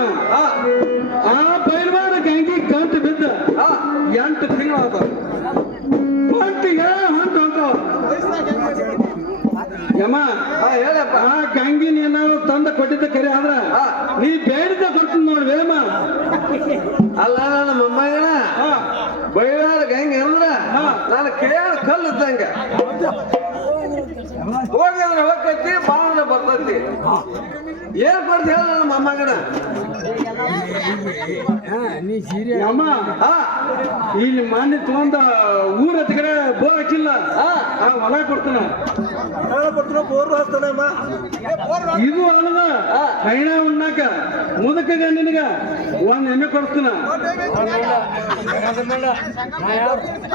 ಆ ಬೈಲ್ವಾಡ ಗಂಗಿ ಕಂತು ಬಿದ್ದ 8 ತಿಂಗಳು ಆತ. ಹೊಂಟಿಗೆ ಹೊಂಟು ಹೊಂಟವ ಯಮ್ಮ. ಹೇಳಪ್ಪ. ಆ ಗಂಗಿ ನೀನು ತಂದ ಕೊಟ್ಟಿದ್ದ ಕರೆ ಆದ್ರ ನೀ ಬೇಡಿದ್ದ ಕೊಡ್ತೀನಿ ನೋಡ್ಬೇಮ್ಮ. ಅಲ್ಲ ನನ್ನ ಮೊಮ್ಮಗನ ಬೈಲಾರ ಗಂಗೆ ಅಂದ್ರ ನಾನು ಕೇಳ ಕಲ್ಲು ಇದ್ದಂಗ ಹೋಗಿದ್ರೆ ಹೋಗತಿ, ಬಾಳ ಬರ್ತೈತಿ. ಏನ್ ಕೊಡ್ತಿ ಹೇಳ ನನ್ನ ಮೊಮ್ಮಗನ. ಅಮ್ಮ ಇಲ್ಲಿ ಮನೆ ತಗೊಂಡ ಊರ ಹತ್ತ ಕಡೆ ಬೋರ್ ಹಾಕಿಲ್ಲ, ಆ ಹೊಲ ಕೊಡ್ತಾನ. ಬೋರ್ ಹಾಕ್ತಾನಮ್ಮ. ಇದು ಅಲ್ಲದ ಹೈಣ ಉಣ್ಣಾಕ ಮುದಕ ಗಂಡಿನಿಗ ಒಂದ್ ಎಮ್ಮೆ ಕೊಡ್ತಾನ.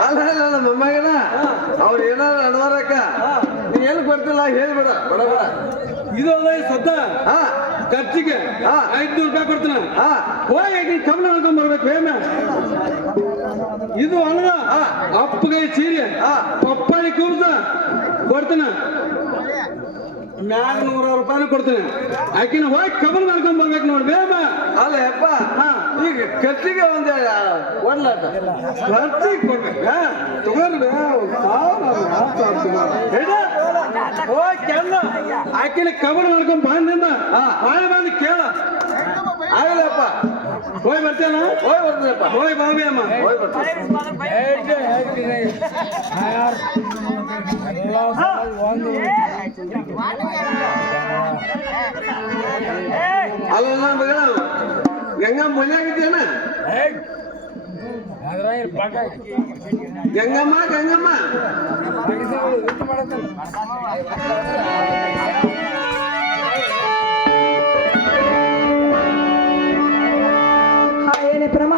ಅಲ್ಲ ನನ್ನ ಮೊಮ್ಮಗನ ಅವ್ರು ಏನಾದ್ರು ಅನ್ವಾರಕ್ಕ ನೀ ಏನು ಕೊಡ್ತಿಲ್ಲ ಹೇಳ್ಬೇಡ, ಬಡ ಬಡ. ಇದು ಅದ ಸದ್ದ ಖರ್ಚಿಗೆ 500 ರೂಪಾಯಿ ಕೊಡ್ತಾನ. ಹೋಗಿ ಕಮಲ ಹೇಳ್ಕೊಂಡ್ ಬರ್ಬೇಕು ಏನ. ಇದು ಅಲ್ಲದ ಅಪ್ಪಗೈ ಸೀರೆ ಪಪ್ಪಾಳಿ ಕೂರ್ಸ ಕೊಡ್ತಾನ. ಮ್ಯಾಗ 100 ರೂಪಾಯಿ ಕೊಡ್ತಾನೆ. ಆಕಿನ ಹೋಗಿ ಕಮಲ್ ಮಾಡ್ಕೊಂಡ್ ಬರ್ಬೇಕು ನೋಡ್ಬೇಮ. ಅಲ್ಲ ಯಪ್ಪ, ಈಗ ಖರ್ಚಿಗೆ ಒಂದ್ ಒಡ್ಲಾಟ ಖರ್ಚಿಗೆ ಕೊಡ್ಬೇಕ ತಗೋರ್ಬೇ. ಹೋಗಿ ಕೆಲ್ಲ ಆಕಿನ ಕಮಲ್ ಮಾಡ್ಕೊಂಡ್ ಬಂದಿಂದ ಬಾಳೆ ಬಂದು ಕೇಳ. ಆಗಲ್ಲಪ್ಪ, ಹೋಗಿ ಬರ್ತೇನ. ಹೋಗಿ ಬರ್ತೀನಪ್ಪ. ಹೋಗಿ ಬಾಬಿ ಅಮ್ಮ. ಹೋಗಿ ಬರ್ತೀನಿ. ಅಲ್ಲ ನನ್ನ ಮಗನ ಗಂಗಾ ಮನೆಯಾಗಿದ್ದೇನ ಗಂಗಮ್ಮ ಗಂಗಮ್ಮ ಹಾ ಏನೇ ಪ್ರಮ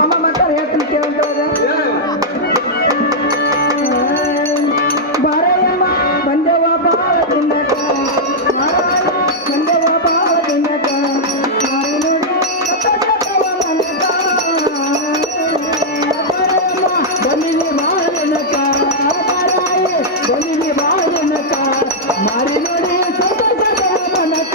ಅಮ್ಮ ಮಾತಾಡ ಹೇಳ್ತೀನಿ ಕೇಳಂತ ಬಾರಯ್ಯಮ್ಮ ಬಂದೆವ ಬಾಳ ತಿನ್ನಕ ಬಂದೆವ ಬಾಳ ತಿನ್ನಕ ಬಂದಿನಿ ಬಾಳನಕ ಬಂದಿನಿ ಬಾಳನಕ ಮಾರಿ ನೋಡಿ ಮನಕ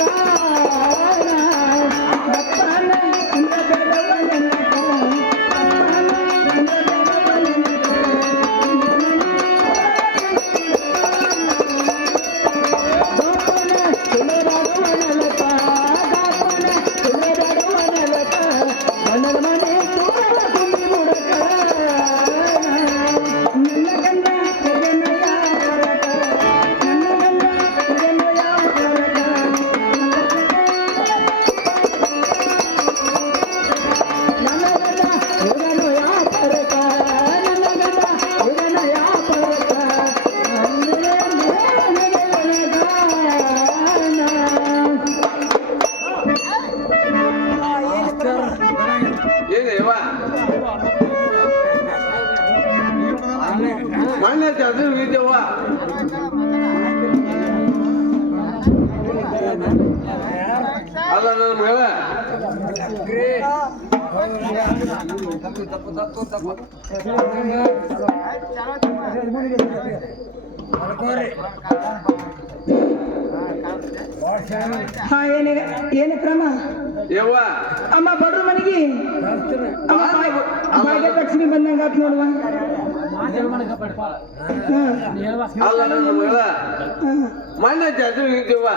ಏನೇವಾ ಮಣ್ಣೆ ಅದು ಇದ್ದೇವ ಅಲ್ಲ ನನ್ನ ಮಗಳ ಹಾ ಏನೇ ಏನೇ ಕ್ರಮ ಯವ್ವ ಅಮ್ಮ ಬಡ್ರ ಮನೆಗೆ ಭಾಗ್ಯಲಕ್ಷ್ಮಿ ಬಂದಂಗ ಆತ್ ನೋಡುವ ಅಲ್ಲ ನನ್ನ ಮಗಳ ಮಣ್ಣೆ ಅದು ಇದ್ದೇವ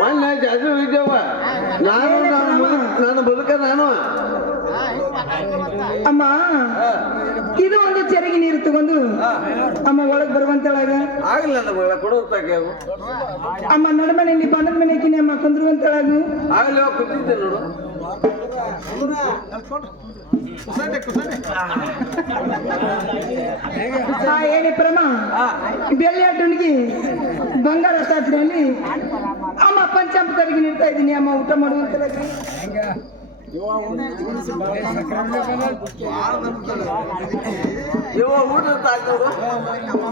ಮಣ್ಣೆ ಅದು ಇದ್ದೇವ ನಾನು ಬದುಕ ನಾನು ಅಮ್ಮ ಇದು ಒಂದು ಚೆರಿಗೆ ನೀರು ತಗೊಂಡು ಅಮ್ಮ ಒಳಗ್ ಬರುವಂತಳಾಗ ಆಗಲ್ಲ ನನ್ನ ಮಗಳ ಕೊಡುವಂತಾಗ ಅಮ್ಮ ನಡಮನೆಯಲ್ಲಿ ಬಣ್ಣದ ಮನೆಕಿನಿ ಅಮ್ಮ ಕುಂದ್ರುವಂತಳಾಗು ಆಗಲಿ ಕೂತಿದ್ದೆ ನೋಡು ಹಾ ಏನೇ ಪ್ರಮ ಬೆಳ್ಳಿ ಅಡ್ಡನಿಗೆ ಬಂಗಾರ ಸಾತ್ರೆಯಲ್ಲಿ ಅಮ್ಮ ಪಂಚಾಮೃತರಿಗೆ ನಿಡ್ತಾ ಇದ್ದೀನಿ ಅಮ್ಮ ಊಟ ಮಾಡುವಂತಳಾಗ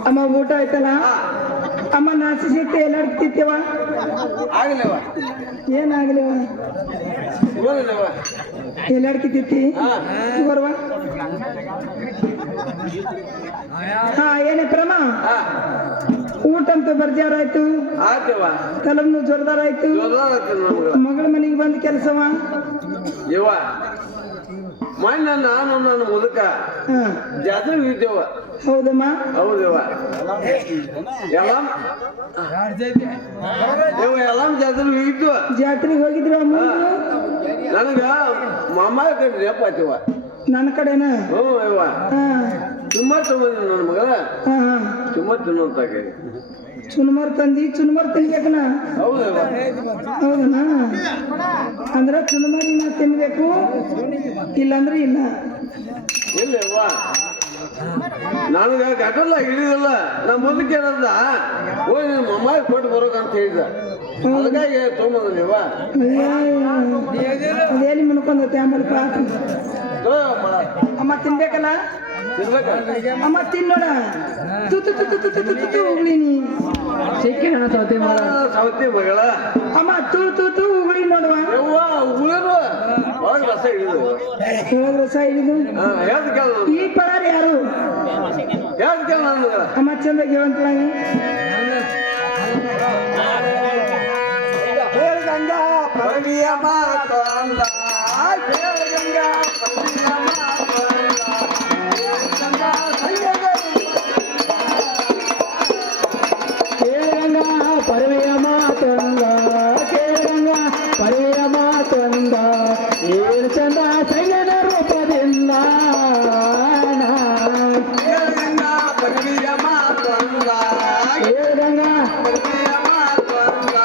ಅಮ್ಮ ಊಟ ಆಯ್ತಲ್ಲ ಅಮ್ಮ ನಾಸಿ ಸಿಟ್ಟು ಎಲ್ಲ ಅಡ್ತಿತ್ತೇವ ಆಗಲಿವ ಏನಾಗ್ಲಿವ ಎಲ್ಲ ಅಡ್ಕಿತಿತ್ತಿ ಬರುವ ಹಾ ಏನೇ ಪ್ರಮ ಊಟ ಅಂತೂ ಬರ್ಜಾರಾಯ್ತು ತಲಮ್ನು ಜೋರ್ದಾರಾಯ್ತು ಮಗಳ ಮನೆಗೆ ಬಂದ ಕೆಲಸವ ಇವ ಮೊನ್ನೆ ನಾನು ನನ್ನ ಮುದುಕ ಜಾತ್ರೆ ಇದ್ದೇವ ಹೌದಮ್ಮ ಹೌದವ ಎಲ್ಲ ಜಾತ್ರೆ ಇದ್ದು ಜಾತ್ರೆಗೆ ಹೋಗಿದ್ರು ಅಮ್ಮ ನನಗ ಮಾಮ ಕಡೆ ರೇಪ್ ಆಯ್ತವ ನನ್ನ ಕಡೆನ ಹ್ಞೂ ಇವ ಸುಮಾರು ತಗೊಂಡಿ ನನ್ನ ಮಗಳ ಹಾ ಸುಮಾರು ತಿನ್ನೋಂತಾಗ ಚುನ್ಮರ್ ತಂದಿ ಚುನ್ಮರ್ ತಿನ್ಬೇಕನ ಹೌದವ ಹೌದನಾ ಅಂದ್ರ ಚುನ್ಮರಿನ ತಿನ್ಬೇಕು ಇಲ್ಲಾಂದ್ರೆ ಇಲ್ಲ ಇಲ್ಲವ್ವ ನನಗ ಗಟಲ್ಲ ಹಿಡಿದಿಲ್ಲ ನಮ್ಮ ಮುಂದಕ್ಕೆ ಏನಂದ ಹೋಗಿ ನಿಮ್ಮ ಅಮ್ಮ ಕೊಟ್ಟು ಬರೋಕಂತ ಹೇಳಿದ ಅದಕ್ಕಾಗಿ ತೊಗೊಂಬಂದಿವ ಅದೇಲಿ ಮುನ್ಕೊಂಡತ್ತೆ ಆಮೇಲೆ ಪಾಪ ಅಮ್ಮ ತಿನ್ಬೇಕಲ್ಲ ಅಮ್ಮ ತಿನ್ನೋಡ ತುತ್ತು ತುತ್ತು ತುತ್ತು ತುತ್ತು ತುತ್ತು ಉಗುಳಿನಿ ಸಿಕ್ಕಿನ ಸೌತೆ ಸೌತಿ ಮಗಳ ಅಮ್ಮ ತೂ ತೂ ತೂ ಉಗುಳಿ ನೋಡುವ ಯವ್ವ ಉಗುಳರು ಒಳಗೆ ರಸ ಹಿಡಿದು ಒಳಗೆ ರಸ ಹಿಡಿದು ಹೇಳ್ದ ಕೇಳ ಈ ಪಡಾರ ಯಾರು ಹೇಳ್ದ ಕೇಳ ನನ್ನ ಮಗಳ ಅಮ್ಮ ಚಂದ ಹೇಳಂತಳಾಗ ಗಂಗಾ ಪರಡಿಯ ಮಾತು ಅಂದ ಗಂಗಾ ಪರಡಿಯ ಮಾತು ಪರವೆಯ ಮಾತಂದ ಕೇಳಂಗ ಪರವೆಯ ಮಾತಂದ ಏಳು ಚಂದ ಸೈನ್ಯದ ರೂಪದಿಂದ ಗಂಗಾ ಪರಡಿಯ ಮಾತು ಅಂದ ಕೇಳಂಗ ಪರಡಿಯ ಮಾತು ಅಂದ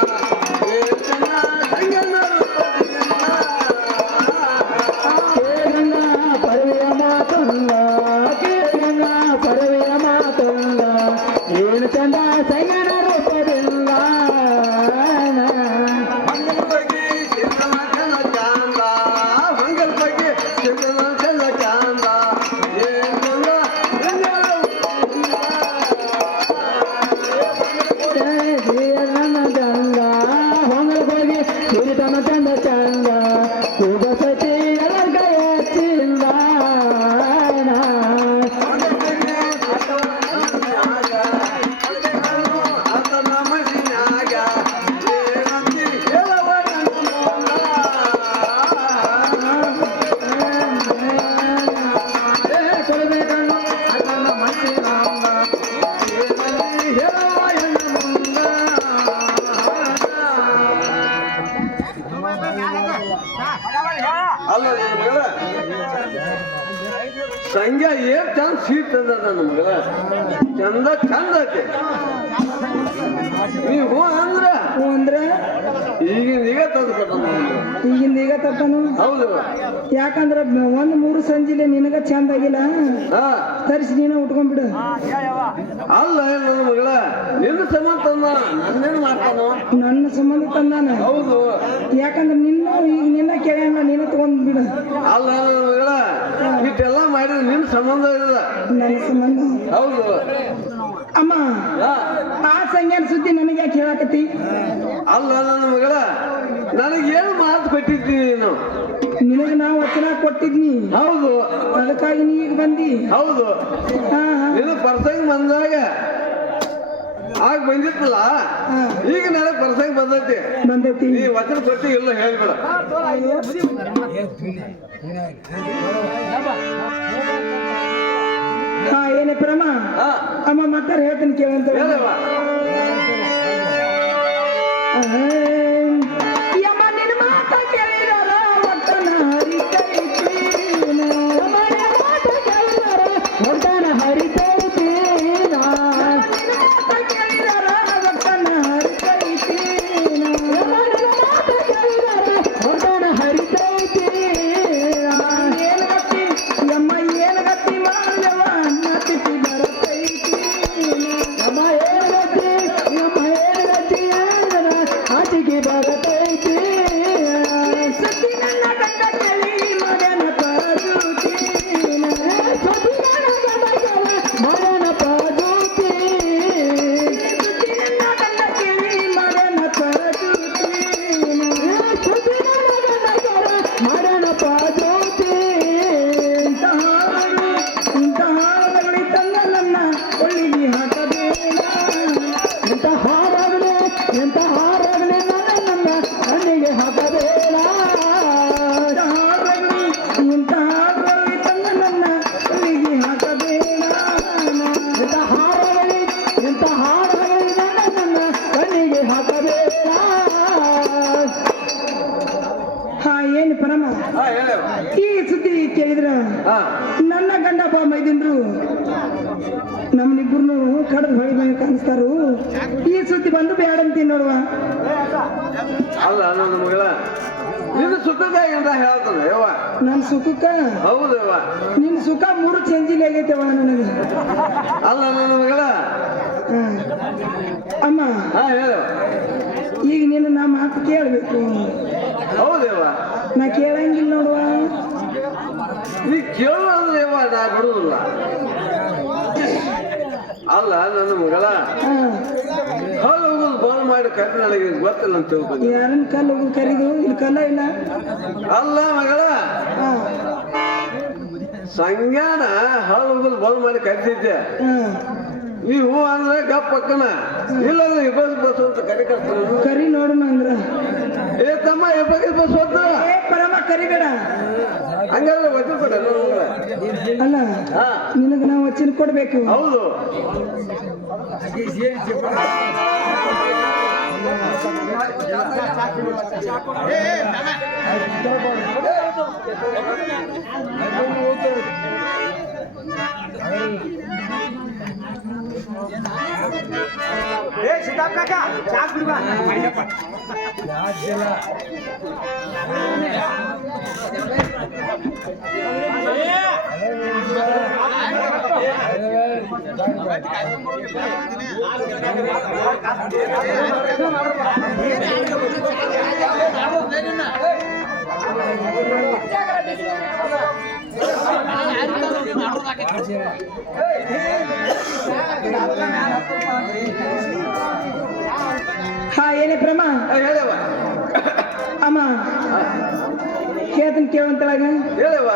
ಸಂಖ್ಯೆ ಏನ್ ಚಂದ ಸೀಟ್ ಅದ ನನ್ನ ಮಗಳ ಚಂದ ಚಂದ ಐತಿ ನೀವು ಅಂದ್ರ ಹ್ಞೂ ಅಂದ್ರೆ ಈಗ ತಂದು ಕೊಟ್ಟ ಈಗಿಂದ ಈಗ ತಪ್ಪನು ಹೌದು ಯಾಕಂದ್ರೆ ಒಂದ್ 3 ಸಂಜಿಲೆ ನಿನಗ ಚಂದ ಆಗಿಲ್ಲ ಹಾ ತರಿಸಿ ನೀನ ಉಟ್ಕೊಂಡ್ಬಿಡು. ಅಲ್ಲ ನನ್ನ ಮಗಳ ನಿನ್ನ ಸಂಬಂಧ ತಂದ ನನ್ನೇನು ಮಾಡ್ತಾನ ನನ್ನ ಸಂಬಂಧ ತಂದಾನ. ಹೌದು ಯಾಕಂದ್ರೆ ನಿನ್ನ ಕೇಳ ನೀನ ತಗೊಂಡ್ಬಿಡು. ಅಲ್ಲ ನನ್ನ ಮಗಳ ಇಷ್ಟೆಲ್ಲ ಮಾಡಿದ್ರೆ ನಿನ್ನ ಸಂಬಂಧ ಇಲ್ಲ ನನ್ನ ಸಂಬಂಧ ಹೌದು ಅಮ್ಮ. ಹಾ ಆ ಸಂಜ್ಞಾನ ಸುದ್ದಿ ನನಗೆ ಯಾಕೆ ಹೇಳಾಕತ್ತಿ? ಅಲ್ಲ ನನ್ನ ಮಗಳ ನನಗೇನು ಮಾತು ಕೊಟ್ಟಿದ್ದೀನಿ ನೀನು ನಿನಗೆ ನಾವು ವಚನ ಕೊಟ್ಟಿದ್ನಿ, ಹೌದು ಅದಕ್ಕಾಗಿ ನೀ ಈಗ ಬಂದಿ. ಹೌದು ಹಾ ನೀನು ಪರ್ಸಂಗ್ ಬಂದಾಗ ಆಗ ಬಂದಿತ್ತಲ್ಲ ಈಗ ನನಗೆ ಪರ್ಸಂಗ್ ಬಂದೈತಿ ಬಂದೈತಿ. ನೀ ವಚನ ಕೊಟ್ಟಿ ಇಲ್ಲ ಹೇಳ್ಬೇಡ ಹಾ ಏನೇ ಪ್ರಮ ಹಾ ಅಮ್ಮ ಮಕ್ಕಳು ಹೇಳ್ತೀನಿ ಕೇಳಂತ. ಹೇಳವ್ವ ಯಮ್ಮ ನಿನ್ನ ಮಾತ ಕೇಳಿದಾರ ಒಟ್ಟನ ಹರಿತೈತಿ, ಮಾತ ಕೇಳಿದಾರ ಒಟ್ಟನ ಹರಿತೈತಿ, ಮಾತ ಕೇಳಿದಾರ ಒಟ್ಟನ ಹರಿತೈತಿ, ಮಾತ ಕೇಳಿದಾರ ಒಟ್ಟನ ಹರಿತೈತಿ. ಏನು ಗತಿ ಯಮ್ಮ ಏನು ಗತಿ ಮಾಡ್ಯವ ನತಿತಿ ಬರತೈತಿ, ಯಮ್ಮ ಏನು ಗತಿ ಯಮ್ಮ ಏನು ಗತಿ ಆಚೆಗೆ ಬರತೈತಿ. ಸುದ್ದಿ ನನ್ನ ಗಂಡ ಕೇಳಿ ಮಗನ ಪಾದೂತಿ, ಸುದ್ದಿ ನನ್ನ ಗಂಡ ಕೇಳಿ ಮಗನ ಪಾದೂತಿ, ಸುದ್ದಿ ನನ್ನ ಗಂಡ ಕೇಳಿ ಮಗನ ಪಾದೂತಿ, ಸುದ್ದಿ ನನ್ನ ಗಂಡ ಕೇಳಿ ಮಗನ ಪಾದೂತಿ. ಇಂಥ ಹಾಡುಗಳು ತಂದ ನನ್ನ ಒಳ್ಳಿಗೆ ಹಾಕಬೇಡ, ಇಂಥ ಹಾಡಾಗಲಿ ಎಂಥ ಹಾಡಾಗಲಿ ನನ್ನ ಕಣ್ಣಿಗೆ ಹಾಕಬೇಡ, ಹಾಡಾಗಲಿ ಇಂಥ ಹಾಡಾಗಲಿ ತಂದ ನನ್ನ ಕಣ್ಣಿಗೆ ಹಾಕಬೇಡ, ಇಂಥ ಹಾಡಾಗಲಿ ಇಂಥ ಹಾಡಾಗಲಿ ನನ್ನ ಕಣ್ಣಿಗೆ ಹಾಕಬೇಡ. ಹಾ ಏನು ಪರಮ ಹಾ ಹೇಳವ್ವ ಈ ಸುದ್ದಿ ಕೇಳಿದ್ರ ಹಾ ನನ್ನ ಗಂಡ ಬಾ ಮೈದಿಂದ್ರು ನಮ್ಮನಿಬ್ಬರನ್ನು ಕಡ್ದು ಹೊಳಿಬೇಕು ಅನಿಸ್ತಾರು. ಈ ಸುದ್ದಿ ಬಂದು ಬೇಡ ಅಂತೀನಿ ನೋಡುವ. ಅಲ್ಲ ನನ್ನ ಮಗಳ ನಿನ್ನ ಸುಖದಾಗ ಅಂತ ಹೇಳ್ತಾನೆ ಯವ್ವ ನನ್ನ ಸುಖಕ್ಕ ಹೌದವ್ವ ನಿನ್ನ ಸುಖ 3 ಚೇಂಜಿಲಿ ಆಗೈತೆವ ನನಗೆ. ಅಲ್ಲ ನನ್ನ ಮಗಳ ಹ್ಮ್. ಅಮ್ಮ ಹಾ ಹೇಳವ್ವ ಈಗ ನೀನು ನಾ ಮಾತು ಕೇಳಬೇಕು. ಹೌದವ್ವ ನಾ ಕೇಳಂಗಿಲ್ಲ ನೋಡುವ. ನೀ ಕೇಳು ಅಂದ್ರೆ ಯವ್ವ ನಾ ಬಿಡುದಿಲ್ಲ. ಅಲ್ಲ ನನ್ನ ಮಗಳ ಹಾ ಹಾಲು ಹೋಗೋದು ಬಾಳ್ ಮಾಡಿ ಕರೆದು ನನಗೆ ಗೊತ್ತಿಲ್ಲ ಅಂತ ತಿಳ್ಕೊಂಡು ಯಾರನ್ನ ಕಲ್ಲು ಕರೀದು ಇಲ್ಲಿ ಕಲ್ಲ ಇಲ್ಲ. ಅಲ್ಲ ಮಗಳ ಹಾ ಸಂಜ್ಞಾನ ಹಾಲು ಹೋಗೋದು ಬಂದ್ ಮಾಡಿ ಕರಿತಿದ್ದೆ ಹಾ ಈ ಹೂ ಅಂದ್ರೆ ಗಪ್ ಪಕ್ಕನ ಇಲ್ಲಾಂದ್ರೆ ಬಸ್ ಅಂತ ಕರಿ ಕರ್ತಾನ ಕರಿ ನೋಡೋಣ ಅಂದ್ರ ಏ ತಮ್ಮ ಬಸ್ ಅಂತ ಏ ಪರಮ ಕರಿಬೇಡ. ಹಂಗಾದ್ರೆ ವಚನ ಕೊಡ ಅಲ್ಲ ಹಾ ನಿನಗೆ ನಾವು ವಚನ ಕೊಡ್ಬೇಕು. ಹೌದು ಹಾ ಏನೇ ಪ್ರಮ ಹೇಳವ್ವ ಅಮ್ಮ ಹೇಳ್ತೀನಿ ಕೇಳುವಂತಳಾಗ. ಹೇಳವ್ವ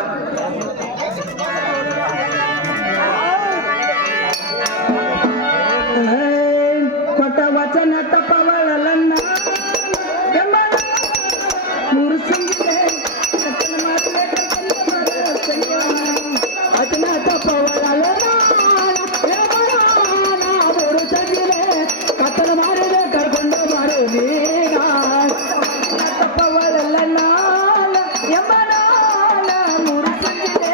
ಕೊಟ್ಟ ವಚನ ತಪ್ಪವಳಲ್ಲ ಎಂಬ 3 ಸಂಜಿಲೆ ವಚನ ತಪ್ಪವಳಲ್ಲ ಕತ್ತಲ ಮಾಡಿದೆ ಕರ್ಕೊಂಡು ಮಾಡು ನೀಗ ತಪ್ಪವಳಲ್ಲ ಎಂಬ 3 ಸಂಜಿಲೆ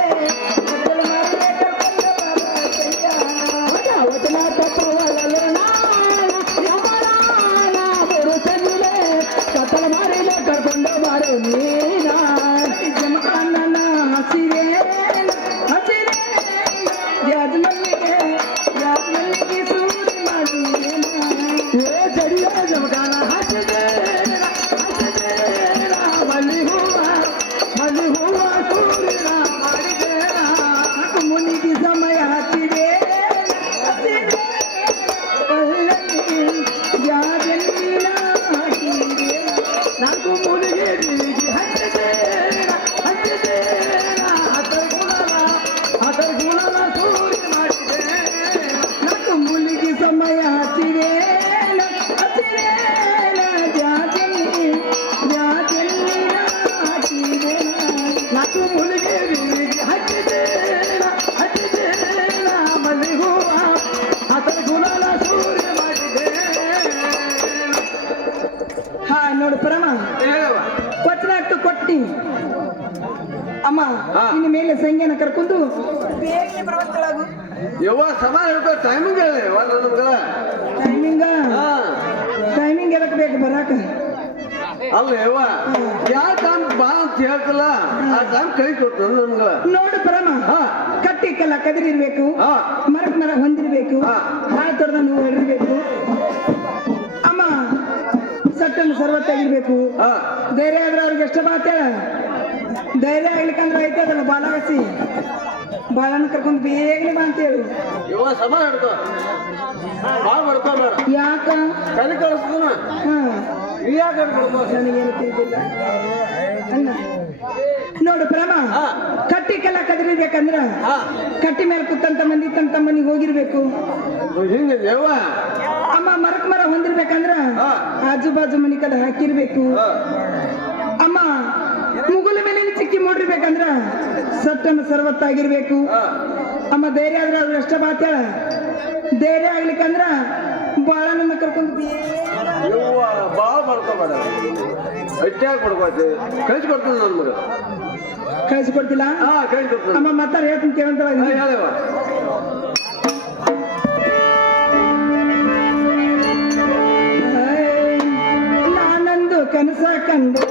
ಸಂಖ್ಯೆನ ಕರ್ಕೊಂಡು ಬೇಗನೆ ಬರುವಂತಳಾಗು. ಯವ್ವ ಸಮಾನ ಹೇಳ್ಕೊ ಟೈಮಿಂಗ್ ಹೇಳಿ ನಮ್ಗಳ ಟೈಮಿಂಗ್ ಎದಕ್ ಬೇಕು ಬರಾಕ? ಅಲ್ಲ ಯವ್ವ ಯಾವ ಟೈಮ್ ಬಾ ಅಂತ ಹೇಳ್ತಲ್ಲ ಆ ಟೈಮ್ ಕೈ ಕೊಟ್ಟು ನಮ್ಗಳ ನೋಡು ಪರಮ, ಕಟ್ಟಿಕ್ಕೆಲ್ಲ ಕದಿರಿರ್ಬೇಕು, ಮರಕ್ ಮರ ಹೊಂದಿರ್ಬೇಕು, ಹಾಳು ತೊಡೆದ ನೀವು ಹೊಡಿರ್ಬೇಕು, ಅಮ್ಮ ಸಟ್ಟನ್ನು ಸರ್ವತ್ತಾಗಿರ್ಬೇಕು. ಧೈರ್ಯ ಆದ್ರೆ ಅವ್ರಿಗೆ ಎಷ್ಟ ಬಾತೇಳ, ಧೈರ್ಯ ಆಗ್ಲಿಕ್ಕಂದ್ರೆ ಐತದಲ್ಲ ಬಾಲಾಗಸಿ ಬಾಳನ್ನ ಕರ್ಕೊಂಡು ಬೇಗನೆ ಬಾ ಅಂತ ಹೇಳು. ಯವ್ವ ಸಮಾನ ಹೇಳ್ಕೊ ಬಾ ಮಾಡ್ಕೊಂಬೇಡ. ಯಾಕ ಕಲಿ ಕಳಿಸ್ತಾನ ಯಾಕೆ ನನಗೇನು ತಿಳಿದಿಲ್ಲ ಅಲ್ಲ. ನೋಡು ಪ್ರೇಮ, ಕಟ್ಟಿಗೆಲ್ಲ ಕದಿರ್ಬೇಕಂದ್ರ ಕಟ್ಟಿ ಮೇಲೆ ಕೂತಂತ ಮಂದಿ ತಮ್ಮ ಮನೆಗೆ ಹೋಗಿರ್ಬೇಕು. ಹಿಂಗೆ ಯವ್ವ ಅಮ್ಮ ಮರಕ್ ಮರ ಹೊಂದಿರ್ಬೇಕಂದ್ರ ಆಜು ಬಾಜು ಮನಿ ಕಡೆ ಹಾಕಿರ್ಬೇಕು. ಅಮ್ಮ ಮುಗುಲ ಮೇಲೆ ಚಿಕ್ಕಿ ಮೂಡಿರ್ಬೇಕಂದ್ರ ಸಟ್ಟನ್ನು ಸರ್ವತ್ತಾಗಿರ್ಬೇಕು. ಅಮ್ಮ ಧೈರ್ಯ ಆದ್ರೆ ಅವ್ರು ಎಷ್ಟ ಬಾತೇಳ, ಧೈರ್ಯ ಆಗ್ಲಿಕ್ಕಂದ್ರ ಬಾಳನ್ನ ಕರ್ಕೊಂಡು ಯವ್ವ ಬಾ ಮಾಡ್ಕೋಬೇಡ, ಅಟ್ಯಾಕ್ ಮಾಡ್ಕೋತಿ ಕಳಿಸ್ಕೊಡ್ತೀನಿ ನನ್ನ ಮಗ. ಕಳಿಸ್ಕೊಡ್ತಿಲ್ಲ? ಕಳಿಸ್ಕೊಡ್ತೀನಿ. ಅಮ್ಮ ಮಾತಾಡ ಹೇಳ್ತೀನಿ ಕೇಳಂತ ಹೇಳವ್ವ. ನಾನಂದು ಕನಸ ಕಂಡು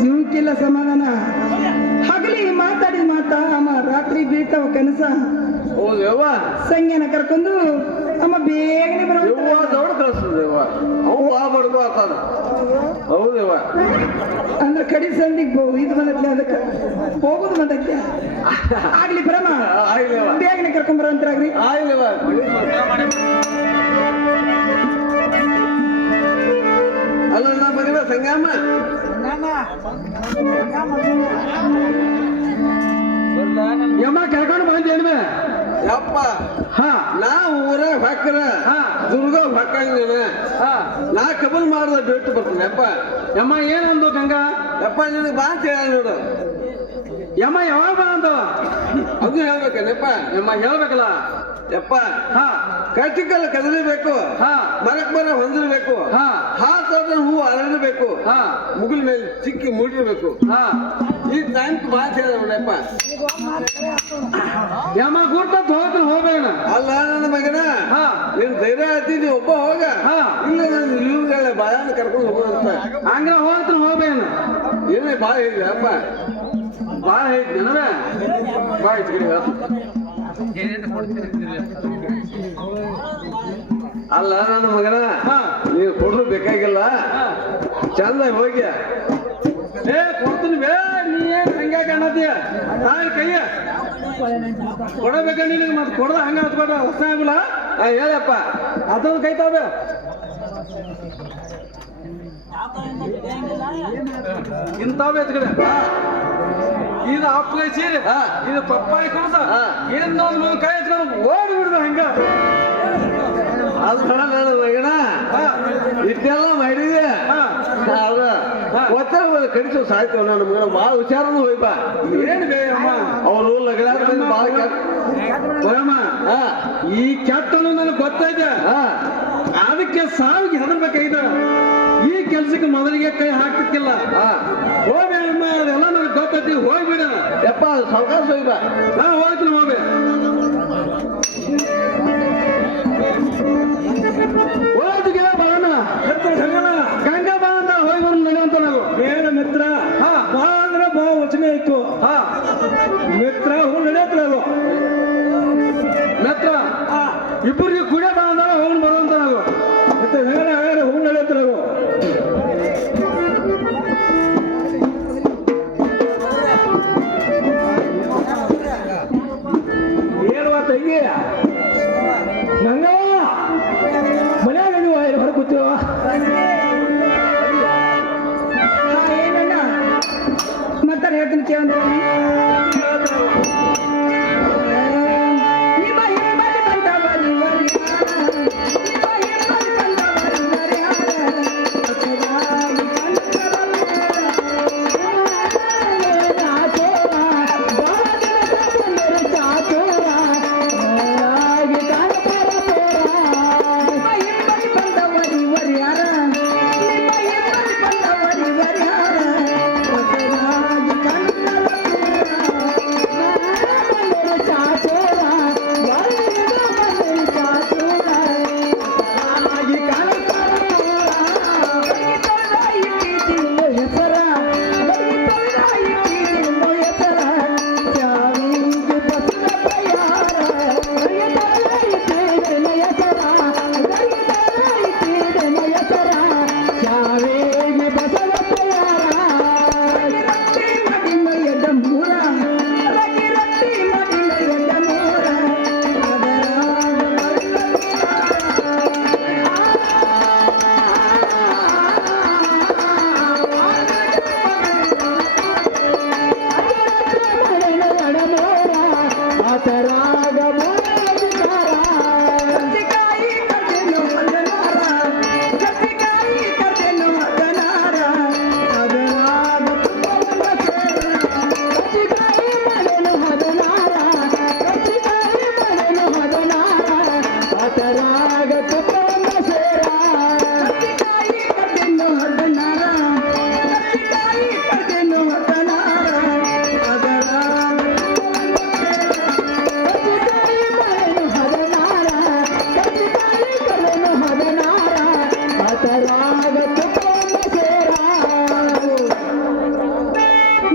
ಜೀವಕ್ಕಿಲ್ಲ ಸಮಾಧಾನ. ಹಗಲಿ ಮಾತಾಡಿ ಮಾತಾ ಅಮ್ಮ ರಾತ್ರಿ ಬೀಳ್ತಾವ ಕನಸ. ಹೌದೇವ್ವ ಸಂಜ್ಞಾನ ಕರ್ಕೊಂಡು ಅಮ್ಮ ಬೇಗನೆ ಬರೋ ದೌಡ ಕಳಿಸ್ತದೇವ್ವ. ಅವು ಬಾ ಬಡ್ಕೋ ಆಗ್ತಾನ. ಹೌದೇವ್ವ ಅಂದ್ರೆ ಕಡಿ ಸಂದಿಗೆ ಇದು ಬಂದೈತಿ, ಅದಕ್ಕೆ ಹೋಗುದು ಬಂದೈತಿ. ಆಗ್ಲಿ ಬ್ರಹ್ಮ ಬೇಗನೆ ಕರ್ಕೊಂಡ್ ಬರೋಂತರಾಗ್ರಿ. ಆಗ್ಲಿವ ಅಲ್ಲ ನಾ ಮಗನ ಸಂಗಮ್ಮ ಯಮ್ಮ ಕರ್ಕೊಂಡು ಬಂದೇನ್ವೆ ಯಪ್ಪ. ನಾ ಊರಾಗ ಹಾಕ್ರ ದುರ್ಗ ಹಾಕಂಗ ನಾ ಕಬಲ್ ಮಾಡ್ದ ಬಿಟ್ಟು ಬರ್ತೀನಿ ಯಪ್ಪ. ಯಮ್ಮ ಏನಂದು ಗಂಗಾ? ಯಪ್ಪ ನಿನಗೆ ಬಾ ಅಂತ ಹೇಳ ನೋಡು. ಯಮ್ಮ ಯಾವಾಗ ಬಾ ಅಂದ? ಅದು ಹೇಳ್ಬೇಕೇನಪ್ಪ? ಯಮ್ಮ ಹೇಳ್ಬೇಕಲ್ಲ ಯಪ್ಪ. ಕಟ್ಟಿಕಲ್ಲ ಕದಲಿಬೇಕು, ಮರಕ್ ಮರ ಹೊಂದಿರ್ಬೇಕು, ಹಾತೋದ್ರ ಹೂ ಅರಳಬೇಕು, ಮುಗಿಲ ಮೇಲೆ ಚಿಕ್ಕಿ ಮೂಡಿರ್ಬೇಕು. ಈ ಟೈಮ್ ಮಾತು ಹೇಳ ನೋಡಪ್ಪ. ಯಮ್ಮ ಗುರ್ತ ಹೋಗ್ಬೇಡ. ಅಲ್ಲ ನನ್ನ ಮಗನ ನೀನ್ ಧೈರ್ಯ ಹೇಳ್ತೀನಿ ಒಬ್ಬ ಹೋಗ. ಇಲ್ಲ ನಾನು ಇವ್ಗಳ ಬಾಳನ್ನ ಕರ್ಕೊಂಡು ಹೋಗೋದಂತ. ಹಂಗ ಹೋಗ್ತಾನೆ ಹೋಗ್ಬೇಡ. ಏನೇ ಬಾಳ ಹೇಳಿಲ್ಲ ಅಪ್ಪ. ಬಾಳ ಹೇಳ್ತೀನಿ ನನವೇ ಬಾ ಇಟ್ಕಡಿ. ಅಲ್ಲ ನನ್ನ ಮಗನ ನೀನು ಕೊಡ್ಲು ಬೇಕಾಗಿಲ್ಲ, ಚಂದ ಹೋಗ್ಯ. ಕೊಡ್ತೀನಿ ಬೇ, ನೀ ಏನ್ ಹಂಗ ಕಾಣತೀಯ? ತಾಯಿ ಕೈಯ ಕೊಡಬೇಕ ನಿನಗೆ ಮತ್ತೆ ಕೊಡದ ಹಂಗ ಹತ್ಕೊಡ ಹೊಸ ಆಗಿಲ್ಲ ಹೇಳಪ್ಪ ಅದೊಂದು ಕೈತಾವ ಇಂತಾವೆ ಎತ್ಕಡೆ ಇದು ಅಪ್ಪ ಸೀರೆ ಇದು ಪಪ್ಪಾಯಿ ಕಣಸ ಏನೊಂದು ಕೈ ಎತ್ಕೊಂಡು ಓಡಿ ಬಿಡುದು ಹಂಗ ಅದು ಬೇಡ ನನ್ನ ಮಗನ ಇಷ್ಟೆಲ್ಲ ಮಾಡಿದೆ ಒತ್ತ ಕಡಿಸು ಸಾಯ್ತು ನನ್ನ ಮಗನ ಭಾಳ ಹುಷಾರನು ಹೋಯ್ಬಾ ಏನು ಬೇ ಅಮ್ಮ ಅವರು ಲಗಡ ಭಾಳ ಹೋಯಮ್ಮ ಈ ಕೆಟ್ಟನು ನನಗೆ ಗೊತ್ತೈತೆ ಅದಕ್ಕೆ ಸಾವಿಗೆ ಹೆದರ್ಬೇಕಾಗಿದೆ ಈ ಕೆಲ್ಸಕ್ಕೆ ಮೊದಲಿಗೆ ಕೈ ಹಾಕ್ತಿಕ್ಕಿಲ್ಲ ಹೋಗ್ಬೇಡಮ್ಮ ಅದೆಲ್ಲ ನನಗೆ ಗೊತ್ತೈತಿ ಹೋಗ್ಬಿಡ ಯಪ್ಪ ಸಾವಕಾಶ ಹೋಯ್ಬಾ ಹೋಗ್ತೀನಿ ಹೋಗ್ಬೇ ಹೋಗೋದಿಗೆ ಬರೋಣ ಗಂಗಾ ಬಾ ಅಂತ ಹೋಗಿ ಬರೋಣ ನಡೆಯುವಂತ ನಾವು ಬೇಡ ಮಿತ್ರ ಬಾ ಅಂದ್ರೆ ಬಾ ವಚನೆ ಇತ್ತು ಮಿತ್ರ ಹೂ ನಡೆಯತ್ರ ಅದು ಮಿತ್ರ ಇಬ್ಬರಿಗೆ ಕುಡಿಯ ಬಾ ಅಂದ್ರೆ ಹೋಗಿ ಬರುವಂತ ನಾವು ಮತ್ತೆ ಹೇಳ ಹೂ ನಡೆಯತ್ರ ನಾವು ಏನುವ ತಂಗಿ ಗಂಗವ್ವ ಮನ್ಯಾಗ ನೀವು ಹೊರ ಕೂತೀವ ಏನಣ್ಣ ಮತ್ತೆ ಹೇಳ್ತೀನಿ ಕೇಳಂದ್ರೆ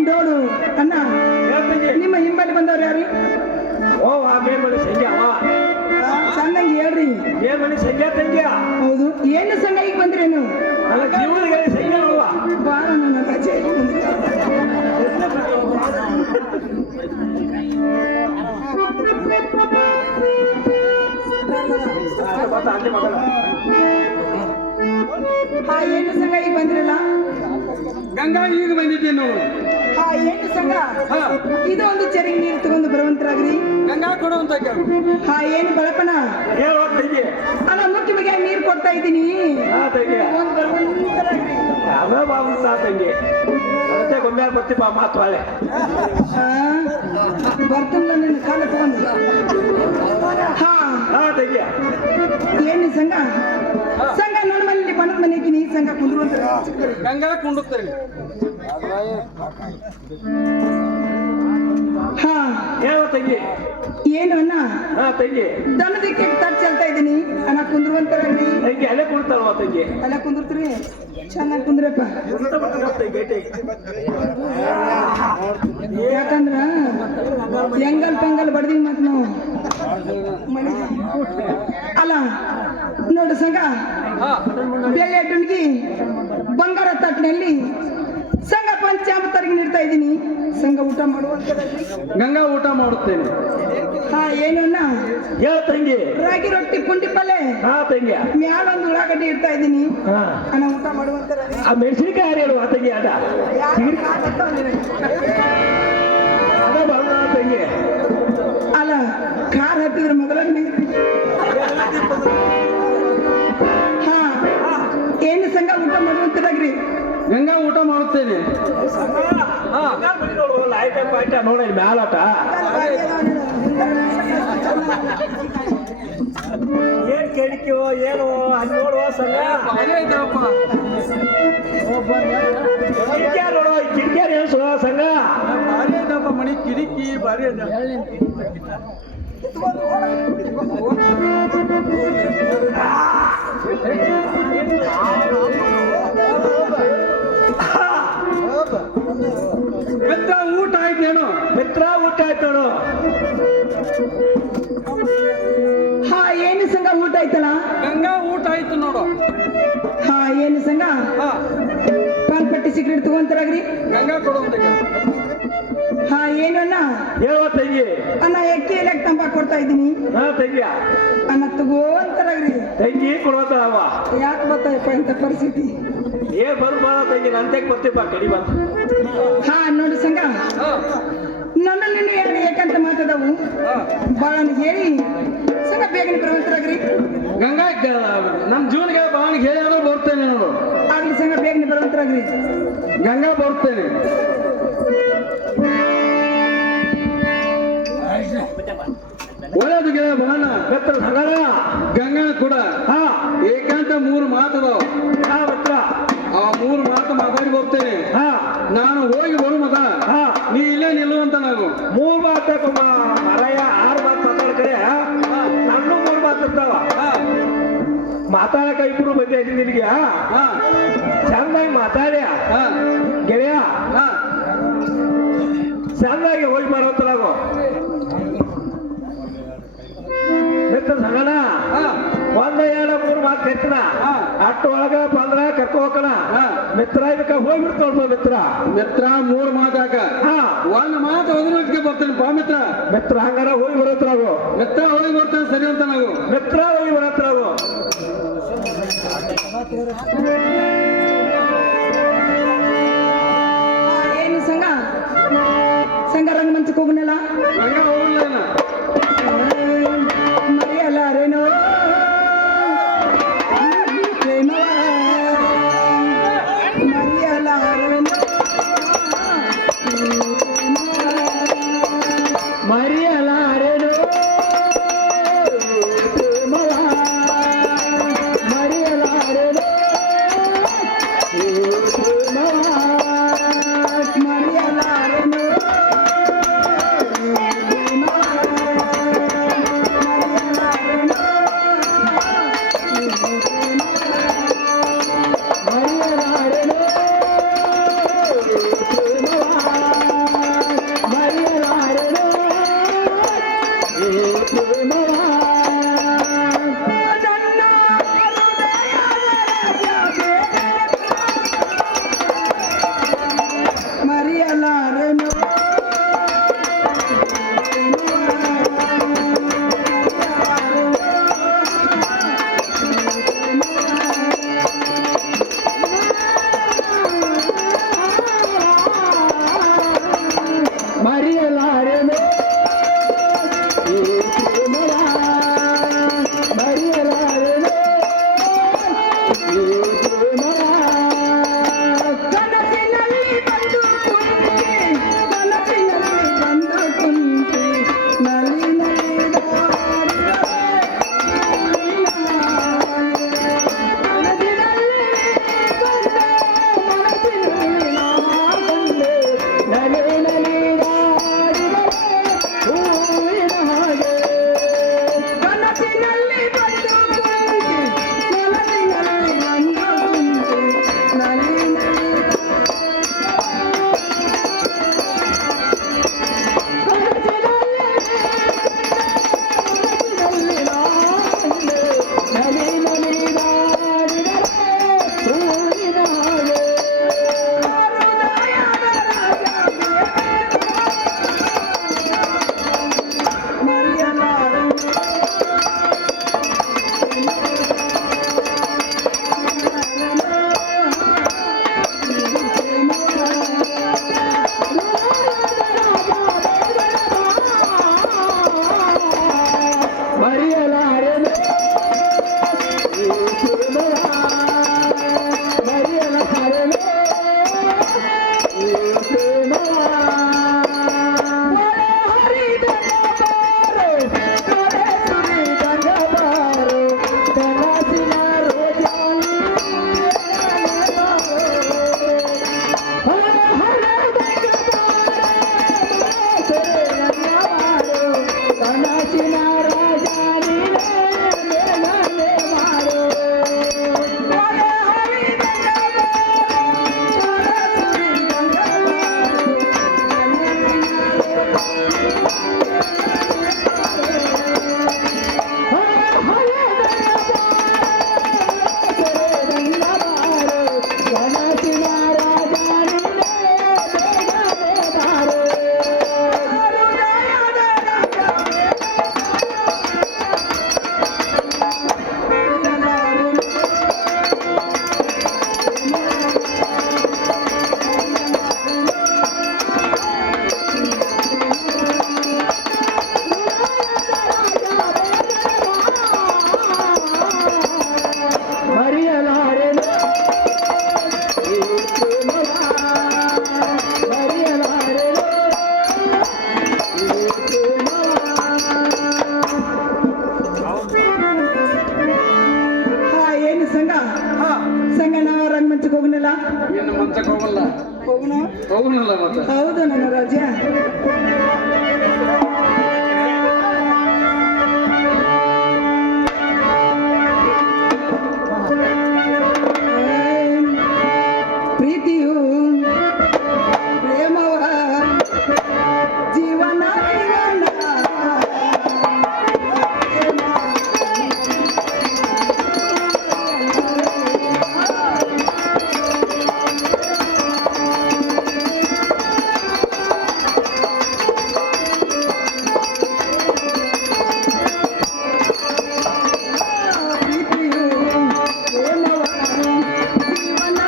ನೋಡು ಅಣ್ಣ ನಿಮ್ಮ ಹಿಂಬಲ್ಲಿ ಬಂದವ್ರು ಯಾರು ಓ ಆ ಮೇಲ್ಮನೆ ಸಂಖ್ಯೆ ಅವ ಸಣ್ಣಂಗೆ ಹೇಳ್ರಿ ಮೇಲ್ಮನೆ ಸಂಖ್ಯೆ ತಂಗಿಯ ಹೌದು ಏನು ಸಂಘ ಈಗ ಬಂದ್ರೇನು ನನ್ನ ಜೀವನದಲ್ಲಿ ಸಂಖ್ಯೆ ಅಲ್ವಾ ಬಾರ ನನ್ನ ರಜೆ ಏನು ಸಂಘ ಈಗ ಬಂದ್ರಲ್ಲ ಗಂಗಾ ಈಗ ಬಂದಿದ್ದೇನೆ ನಾವು ಏನು ಸಂಘ ಇದು ಒಂದು ಚೆರಿಗೆ ನೀರು ತಗೊಂಡು ಬರುವಂತರಾಗ್ರಿ ಗಂಗಾ ಕೊಡುವಂತ ಏನು ಬಳಪನ ಹೇಳುವ ತಂಗಿ ಅಲ್ಲ ಮುಖ್ಯ ಬಗ್ಗೆ ನೀರು ಕೊಡ್ತಾ ಇದ್ದೀನಿ ತಂಗಿ ಒಂದು ಬರುವಂತರಾಗ್ರಿ ಅದ ಬಾಬು ತಂಗಿ ಅದಕ್ಕೆ ಗೊಂಬೆ ಬರ್ತೀಪ ಮಾತು ಹಳೆ ಬರ್ತಲ್ಲ ನನ್ನ ಕಾಲ ತಗೊಂಡು ತಂಗಿ ಏನು ಸಂಘ ಸಂಘ ನನ್ನ ಮನೇಲಿ ಬಣ್ಣದ ಮನೆಗೆ ನೀ ಸಂಘ ಕುಂದ್ರುವಂತ ಗಂಗಾ ಕೊಂಡೋಗ್ತಾರೆ ಹೇಳುವ ತಂಗಿ ಏನು ಅಣ್ಣ ತಂಗಿ ದನದಕ್ಕೆ ತಟ್ಟು ಚೆಲ್ತಾ ಇದ್ದೀನಿ ಅಣ್ಣ ಕುಂದ್ರುವಂತರಾಗ್ರಿ ತಂಗಿ ಅಲ್ಲೇ ಕೊಡ್ತಾರವ ತಂಗಿ ಅಲ್ಲ ಕುಂದಿರ್ತೀರಿ ಚೆನ್ನಾಗಿ ಕುಂದ್ರಪ್ಪ ಯಾಕಂದ್ರ ಹೆಂಗಲ್ ಪೆಂಗಲ್ ಬಡ್ದಿವಿ ಮತ್ ನಾವು ಅಲ್ಲ ನೋಡು ಸಂಘ ಬೆಳ್ಳಿ ಡುಂಡ್ಗಿ ಬಂಗಾರ ತಟ್ಟಿನಲ್ಲಿ ಸಂಘ ಪಂಚಾಮೃತರಿಗೆ ನೀಡ್ತಾ ಇದ್ದೀನಿ ಸಂಘ ಊಟ ಮಾಡುವಂತರಲ್ಲಿ ಗಂಗಾ ಊಟ ಮಾಡುತ್ತೇನೆ. ಹಾ ಏನು ಅಣ್ಣ ಹೇಳ ತಂಗಿ. ರಾಗಿ ರೊಟ್ಟಿ ಪುಂಡಿ ಪಲ್ಲೆ ಹಾ ತಂಗಿ. ಮ್ಯಾಲ ಒಂದು ಉಳ್ಳಾಗಡ್ಡಿ ಇಡ್ತಾ ಇದ್ದೀನಿ ಹಾ ಅಣ್ಣ ಊಟ ಮಾಡುವಂತರಲ್ಲಿ ಆ ಮೆಣಸಿನಕಾಯಿ ಯಾರು ಹೇಳುವ ತಂಗಿ ಅದ ಅದ ಬಂದ ತಂಗಿ. ಅಲ್ಲ ಕಾರ್ ಹತ್ತಿದ್ರೆ ಮೊದಲನೇ ಹಾ ಏನು ಸಂಘ ಊಟ ಮಾಡುವಂತರಾಗ್ರಿ ಗಂಗಾ ಊಟ ಮಾಡುತ್ತೇನೆ. ನೋಡಿ ಮ್ಯಾಲಾಟ ಏನ್ ಕೇಳಿಕೆಯೋ ಏನು ಅಲ್ಲಿ ನೋಡುವ ಸಂಘ ಕಿಡಿಕ್ಯಾರ ನೋಡುವ ಕಿಡಿಕ್ಯಾರ ಏನು ಸುವ ಸಂಘ ಮಣಿ ಕಿರಿಕಿ ಭಾರಿ ಅದ. ಮಿತ್ರ ಊಟ ಆಯ್ತೇನು? ಮಿತ್ರ ಊಟ ಆಯ್ತು ನೋಡು. ಹಾ ಏನು ಸಂಘ ಊಟ ಆಯ್ತಲ್ಲ ಗಂಗಾ ಊಟ ಆಯ್ತು ನೋಡು. ಹಾ ಏನು ಸಂಘ ಹಾ ಪಾಲ್ಪಟ್ಟಿ ಸಿಗರೇಟ್ ತಗೊಂತಾರಾಗ್ರಿ ಗಂಗಾ ಕೊಡುವಂತ. ಹಾ ಏನು ಅಣ್ಣ ಹೇಳುವ ತಂಗಿ. ಅಣ್ಣ ಎಕ್ಕಿ ಎಲೆಕ್ ತಂಬಾಕ್ ಕೊಡ್ತಾ ಇದ್ದೀನಿ ಹಾ ತಂಗಿಯ ಅಣ್ಣ ತಗೋಂತಾರಾಗ್ರಿ ತಂಗಿ ಕೊಡುವಂತಾವ ಯಾಕೆ ಬರ್ತಾಯಪ್ಪ ಇಂಥ ಪರಿಸ್ಥಿತಿ ಏನ್ ಬಂದ್ ಮಾಡ ತಂಗಿ ನಂತೆಗ್ ಬರ್ತೀಪ್ಪ ಕಡಿ ಬಂದು. ಹಾ ನೋಡಿ ಸಂಘ ನನ್ನ ನಿನ್ನ ಹೇಳಿ ಏಕಂತ ಮಾತದವು ಬಾಳ ಹೇಳಿ ಸಂಘ ಬೇಗನೆ ಬರುವಂತರಾಗ್ರಿ ಗಂಗಾ ನಮ್ಮ ಜೀವನಿಗೆ ಬಾಣ ಹೇಳಿದ್ರು ಬರ್ತೇನೆ ನೋಡು. ಆಗ್ಲಿ ಸಂಘ ಬೇಗನೆ ಬರುವಂತರಾಗ್ರಿ ಗಂಗಾ ಬರ್ತೇನೆ. ಒಳ್ಳೆದು ಗೆಳೆಯ ಬಾಣ ಮಿತ್ರ ಸಂಗಡ ಗಂಗನ ಕೂಡ ಹಾ ಏಕಾಂತ 3 ಮಾತದವ. ಹಾ ಮಿತ್ರ ಆ 3 ಮಾತು ಮಾತಾಡಿ ಬರ್ತೇನೆ. ಹಾ ನಾನು ಹೋಗಿ ಬರು ಮತ ಹಾ ನೀ ಇಲ್ಲೇ ನಿಲ್ಲುವಂತ ನಾವು 3 ಮಾತು ಮರಯ 6 ಮಾತು ಮಾತಾಡ್ಕರೆ ನನ್ನೂ 3 ಮಾತು ಇರ್ತಾವ. ಮಾತಾಡಕ ಇಬ್ರು ಬಂದೆ ನಿನಗೆ ಹಾ ಚಂದಾಗಿ ಮಾತಾಡ್ಯ ಹಾ ಗೆಳೆಯ ಹಾ ಚಂದಾಗಿ ಹೋಗಿ ಬರೋತ್ರ ನಾವು ಮಿತ್ರ ಸಂಗಣ ಹಾ 1 2 3 ಮಾತು ಕಟ್ಟಿನ ಹಾ. ಅಟ್ಟು ಒಳಗ ಬಂದ್ರ ಕರ್ಕೊ ಹೋಗೋಣ ಹಾ. ಮಿತ್ರ ಇದಕ್ಕ ಹೋಗ್ಬಿಡ್ತಾವ ಮಿತ್ರ. ಮಿತ್ರ 3 ಮಾತಾಕ ಹಾ 1 ಮಾತು ಒದರೋಟಿಗೆ ಬರ್ತೇನೆ ಪಾ ಮಿತ್ರ. ಮಿತ್ರ ಹಂಗಾರ ಹೋಗಿ ಬರೋತ್ರ ನಾವು ಮಿತ್ರ ಹೋಗಿ ಬರ್ತೇನೆ ಸರಿ ಅಂತ ನಾವು. ಮಿತ್ರ ಹೋಗಿ ಬರೋತ್ರ ನಾವು ಏನು ಸಂಘ ಸಂಘ ರಂಗಮಂಚಕ್ಕೆ ಹೋಗುನಲ್ಲ ಗಂಗಾ ಹೋಗಲ್ಲ ಮರೆಯಲಾರೇನೋ ಪ್ರೇಮವ ಮರೆಯಲಾರೇನೋ ಮರಿಯಲಾರೆನು ಪ್ರೇಮವ ಮರಿಯಲಾರೆನು ಪ್ರೇಮವ ಮರೆಯಲಾರೇನೋ ಮಂಚಕ್ಕೆ ಹೋಗಲ್ಲ ಹೋಗೋಣ ಹೋಗೋಣಲ್ಲ ಮತ್ತೆ ಹೌದು ನನ್ನ ರಾಜ. ಪ್ರೀತಿಯು ಪ್ರೇಮವ ಜೀವನ ಜೀವನ ಪ್ರೀತಿಯು ಪ್ರೇಮವ ಜೀವನ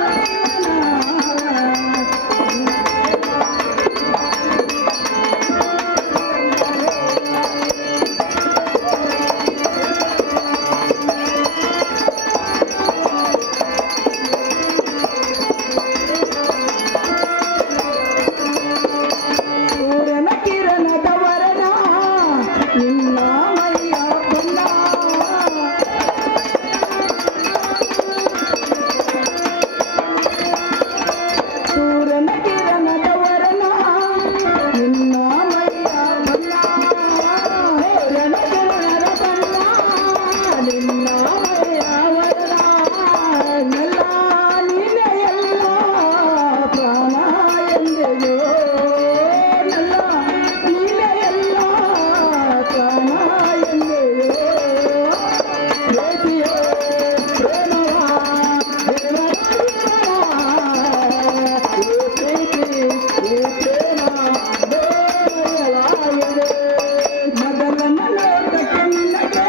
ಸೂರ್ಯನ ಕಿರಣದವರನ ನಿನ್ನ ಮೈಯ ಬಣ್ಣ ಸೂರ್ಯನ ಕಿರಣದವರನ ನಿನ್ನ ಮೈಯ ಬಣ್ಣ ಸೂರ್ಯನ ಕಿರಣದ ಬಣ್ಣ ನಿನ್ನ ಮೈಯ ವರ್ಣ ಎಲ್ಲ ನೀನೆ ಎಲ್ಲ ಪ್ರಾಣ ಎಂದೆಯೋ ಎಲ್ಲ ನೀನೆ ಎಲ್ಲ ಪ್ರಾಣ ಎಂದೆಯೋ ಪ್ರೀತಿಯೋ ಪ್ರೇಮವ ಮೊದಲನ ಲೋಕಕ್ಕೆ ನಿನಗೆ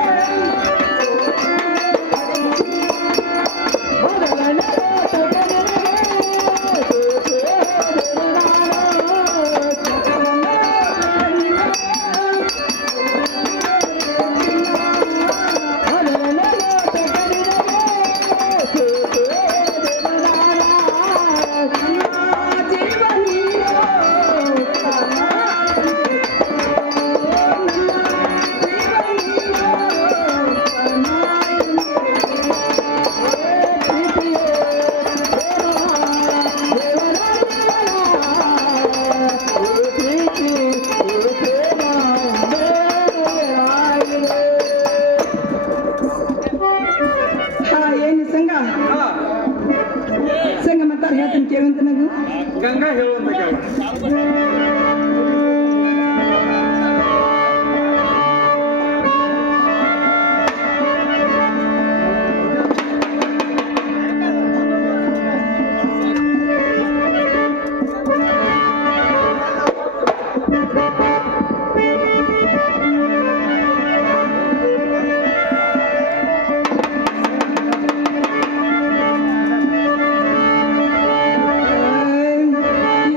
ಮೊದಲನ ಲೋಕಕ್ಕೆ ಏನು ಸಂಘ ಸಂಘ ಮತ್ತಾರ ಹೇಳ್ತೀನಿ ಕೇಳಂತ nagu ಗಂಗಾ ಹೇಳುವಂತ ಕೇಳ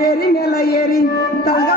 ಏರಿ ಮೇಲ ಏರಿ ತಳಗ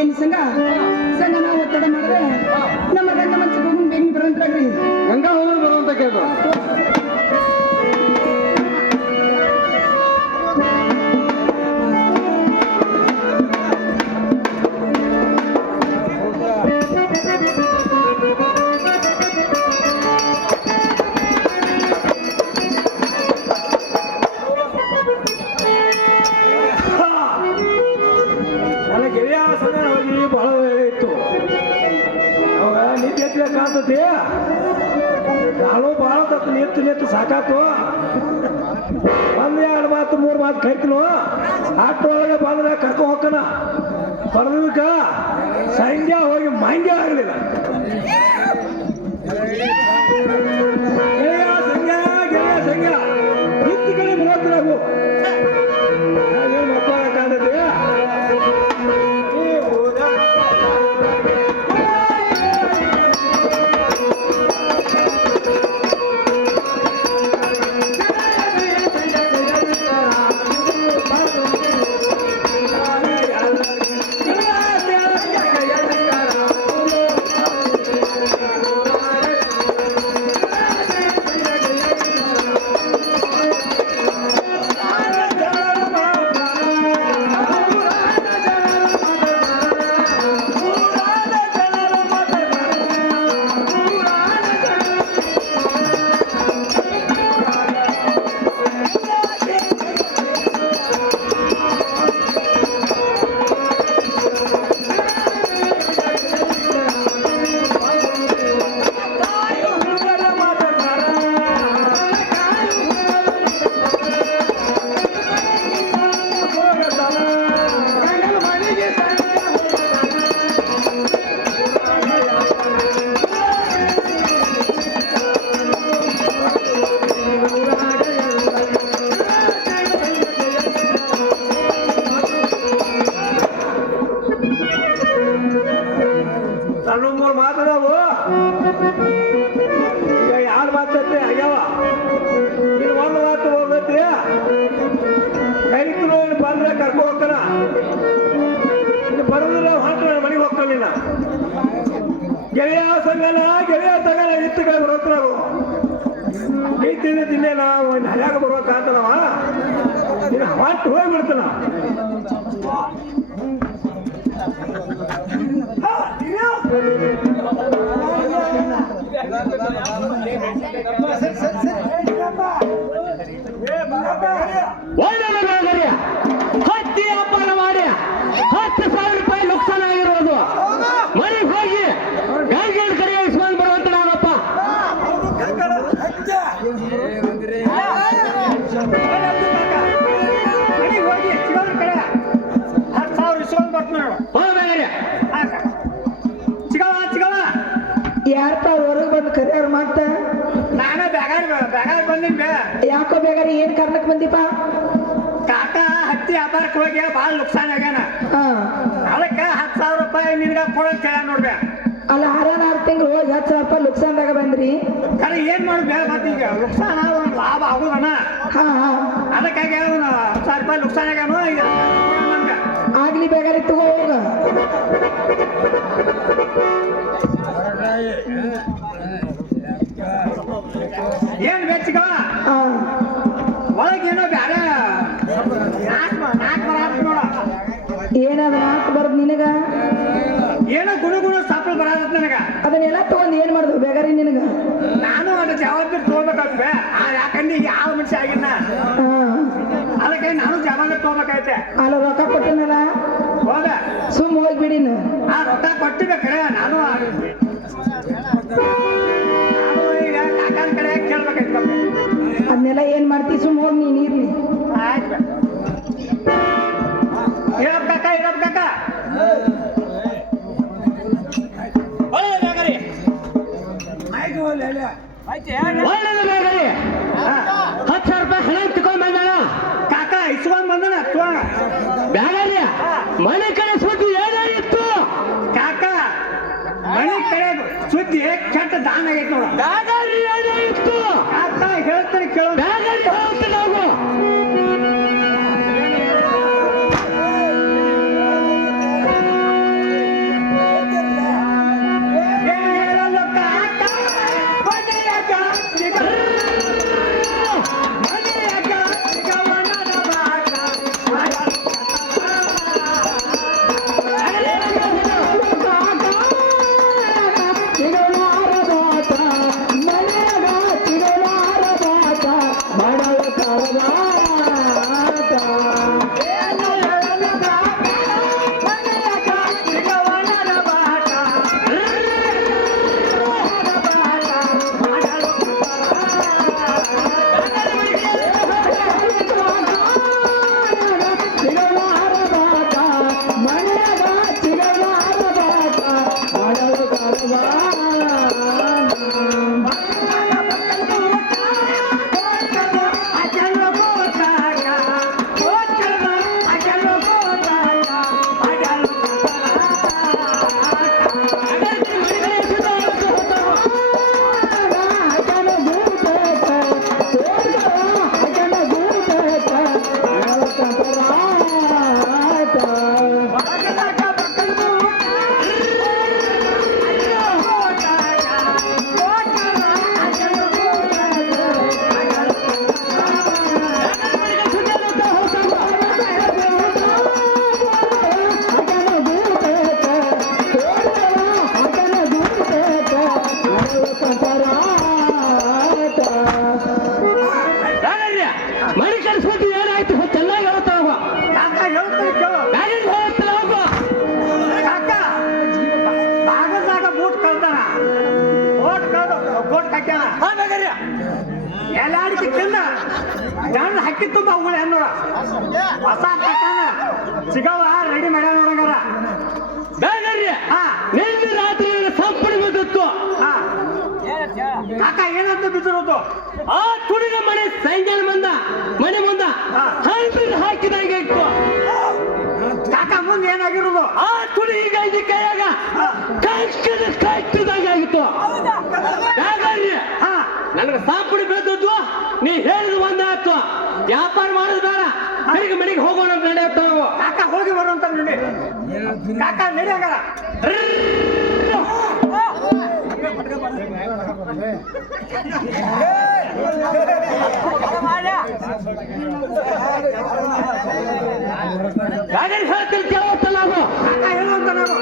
ಏನ್ ಸಂಘ ಸಂಘ ನಾವು ಒತ್ತಡ ಮಾಡಿದ್ರೆ ನಮ್ಮ ಗಂಡ ಮಂಚಕ್ಕೆ ಹೋಗಿ ಬೇಗ ಬರಂತಾಗ್ರಿ. ಗಂಗಾ ಹೋಗಿ ಬರುವಂತ ಕೇಳ್ದು ನನ್ನ ಗೆಳೆಯ ಸಂಘ ಹೋಗಿ ಬಹಳ ಇತ್ತು. ಅವಾಗ ನಿಂತೆ ಕಾಣ್ತತಿ, ನಾನು ಬಹಳ ತತ್ತು ನಿಂತು ಸಾಕಾತು. ಒಂದ್ 2 ಮಾತು 3 ಮಾತು ಕೈತನು ಆಟೊಳಗೆ ಬಂದ್ರೆ ಕರ್ಕೊಂಡು ಹೋಗ್ಕನ. ಬರೋದಕ್ಕ ಸಂಜೆ ಹೋಗಿ ಮಂಡ್ಯ ಆಗಲಿಲ್ಲ. ಗೆಳೆಯ ಸಂಘ ನಿಂತ ಕಡೆ ಬರೋದು ನಾವು ಮಕ್ಕಳ ಕಾಣ್ತತಿ. ಸಣ್ಣ 3 ಮಾತದಾವು. ಈಗ 2 ಮಾತೈತಿ ಆಗ್ಯಾವ. ಇನ್ನು 1 ಮಾತು ಹೋಗೈತಿ. ಕೈತು ನೋಡಿ ಬಂದ್ರೆ ಕರ್ಕೊಂಡು ಹೋಗ್ತಾನ. ಇನ್ನು ಬರೋದಿಲ್ಲ ಹೊಂಟ್ರೆ ಮನೆಗೆ ಹೋಗ್ತಾನ. ನಿನ್ನ ಗೆಳೆಯ ಸಂಗನ ಇತ್ತು ಕೈ ಬರೋತ್ರ ನಾವು ನಿನ್ನೇನ ಒಂದು ಹರ್ಯಾಗ ಬರ್ಬೇಕಂತನವ. ಇನ್ನು ಹೊಂಟು ಹೋಗ್ಬಿಡ್ತಾನ. ಹತ್ತಿ ವ್ಯಾಪಾರ ಮಾಡಿ 10,000 ರೂಪಾಯಿ ನುಕ್ಸಾನ ಆಗಿರೋದು. ಮನೆಗೆ ಹೋಗಿ ಗಾಡಿ ಕಡೆ ಇಸ್ಕೊಂಡು ಬರುವಂತ ನಾನಪ್ಪ. ಮನೆಗೆ ಹೋಗಿ ಚಿಗವ್ರ ಕಡೆ 10,000 ಇಸ್ಕೊಂಡು ಬರ್ತೀನಿ. ಚಿಗವ ಯಾರಪ್ಪ ಹೊರಗೆ ಬಂದು ಕರಿಯಾರ ಮಾಡ್ತ ನಾನೇ ಬ್ಯಾಗಾರ ಬಂದಿನಿ. ಯಾಕೋ ಬೇಕಾರೆ ಏನ್ ಕಾರಣಕ್ಕೆ ಬಂದಿಪ್ಪ? ಕಾಕ ಹತ್ತಿ ವ್ಯಾಪಾರಕ್ಕೆ ಹೋಗಿ ಭಾಳ ನುಕ್ಸಾನ ಆಗ್ಯಾನ. ಹಾ ಅದಕ್ಕೆ 10,000 ರೂಪಾಯಿ ನಿನ್ಗ ಕೊಡೋದ್ ಹೇಳ ನೋಡ್ಬೇ. ಅಲ್ಲ 6 ತಿಂಗಳು ಹೋಗಿ 10,000 ರೂಪಾಯಿ ಲುಕ್ಸಾನ್ದಾಗ ಬಂದ್ರಿ. ಖರೆ ಏನ್ ಮಾಡ್ಬೇ ಮತ್ತೀಗ ನುಕ್ಸಾನ ಒಂದು ಲಾಭ ಆಗುದಣ್ಣ. ಹಾ ಹಾ ಅದಕ್ಕಾಗಿ ಅವನು 10,000 ರೂಪಾಯಿ ನುಕ್ಸಾನ ಆಗ್ಯಾನು. ಈಗ ನಮ್ಗೆ ಆಗ್ಲಿ ಬೇಕಾರೆ ತಗೋ ಹೋಗ. ಏನ್ ಬೆಚ್ಚಿಗ ಹಾ ಒಳಗೇನೋ ಬ್ಯಾರೆ ನಾಕ್ ಬರಾತ್ ನೋಡ. ಏನದ ನಾಲ್ಕು ಬರೋದು ನಿನಗ? ಏನೋ ಗುಣ ಸಾಪಲ್ ಬರಾತ್ ನನಗ. ಅದನ್ನೆಲ್ಲ ತಗೊಂಡ್ ಏನ್ ಮಾಡಿದ್ವು ಬೇಕಾರೆ ನಿನಗ? ನಾನು ಅದ್ರ ಜವಾಬ್ದಾರಿ ತಗೋಬೇಕಾಗ್ತದೆ. ಯಾಕಂದ್ರೆ ಈಗ ಯಾವ ಮನುಷ್ಯ ಆಗಿನ, ಹಾ ಅದಕ್ಕೆ ನಾನು ಜವಾಬ್ದಾರಿ ತಗೋಬೇಕಾಯ್ತೆ. ಅಲ್ಲ ರೊಕ್ಕ ಕೊಟ್ಟಿನಲ್ಲ ಹೋದ ಸುಮ್ ಹೋಗ್ಬಿಡಿನ. ಆ ರೊಕ್ಕ ಕೊಟ್ಟಿಬೇಕ್ರೆ ನಾನು ಈಗ ಕಾಕನ ಕಡೆ ಕೇಳ್ಬೇಕಾಯ್ತು. ಅದನ್ನೆಲ್ಲ ಏನ್ ಮಾಡ್ತಿ? ಸುಮ್ ಹೋಗಿ ನೀನ್ ಇರ್ಲಿ. ಆಯ್ತು ಇರಪ್ಪ ಕಾಕ ಒಳ್ಳೆದು ಬೇಗರಿ. 10,000 ರೂಪಾಯಿ ಹಣ ತಗೊಂಡ್ ಬಂದಾಳ. ಕಾಕ ಇಸ್ಕೊಂಡ್ ಬಂದನ ಬ್ಯಾಗರಿ ಮನೆ ಕಡೆ ಸುದ್ದಿ ಏನಾಗಿತ್ತು? ಕಾಕ ಮನೆ ಕಡೆ ಸುದ್ದಿ ಕೆಟ್ಟ ದಾನ ಆಗೈತೆ ನೋಡ. ಬ್ಯಾಗರಿ ಏನಾಗಿತ್ತು? ಕಾಕ ಹೇಳ್ತಾರೆ ಕೇಳೋ. ಬ್ಯಾಗರಿ ಹೇಳ್ತೀನಿ ನಾವು. ಹೆಂಡತಿ ತಿಂದ ಗಂಡ ಹಕ್ಕಿ ತುಂಬ ಅವುಗಳ ಹೆಣ್ಣೋಡ ಹೊಸ ಕಟ್ಟಾನ ಸಿಗವ ರೆಡಿ ಮಾಡ್ಯಾನ ನೋಡಂಗಾರ ಬೇಗರ್ರಿ ಹಾ ನಿನ್ನೆ ರಾತ್ರಿ ಸಂಪಣಿ ಬಂದತ್ತು ಕಾಕ ಏನಂತ ಬಿದ್ದಿರೋದು ಆ ತುಡಿದ ಮನೆ ಸಂಜೆ ಮನೆ ಮುಂದ ಹೈಬ್ರಿಡ್ ಹಾಕಿದಾಗ ಇತ್ತು ಕಾಕ ಮುಂದೆ ಏನಾಗಿರೋದು ಆ ತುಡಿ ಈಗ ಇಲ್ಲಿ ಕೈಯಾಗ ಕಟ್ಟಿದಾಗ ಆಗಿತ್ತು ಬೇಗರ್ರಿ ಹಾ ನನಗೆ ಸಂಪಣಿ ಬೆದ್ದದ್ದು ನೀ ಹೇಳಿದ ಒಂದಾಯ್ತು ವ್ಯಾಪಾರ ಮಾಡೋದು ಬೇಡ ಬೆಳಿಗ್ಗೆ ಮನೆಗೆ ಹೋಗೋಣ ಅಂತ ನಡೆಯುತ್ತ ನಾವು ಕಾಕ ಹೋಗಿ ಬರುವಂತ ನೋಡಿ ಕಾಕ ನಡೆಯಂಗಾರ ಬೇಗರಿ ಹೇಳ್ತೀನಿ ಕೇಳುತ್ತಲ್ಲ ಅದು ಕಾಕ ಹೇಳುವಂತ ನಾವು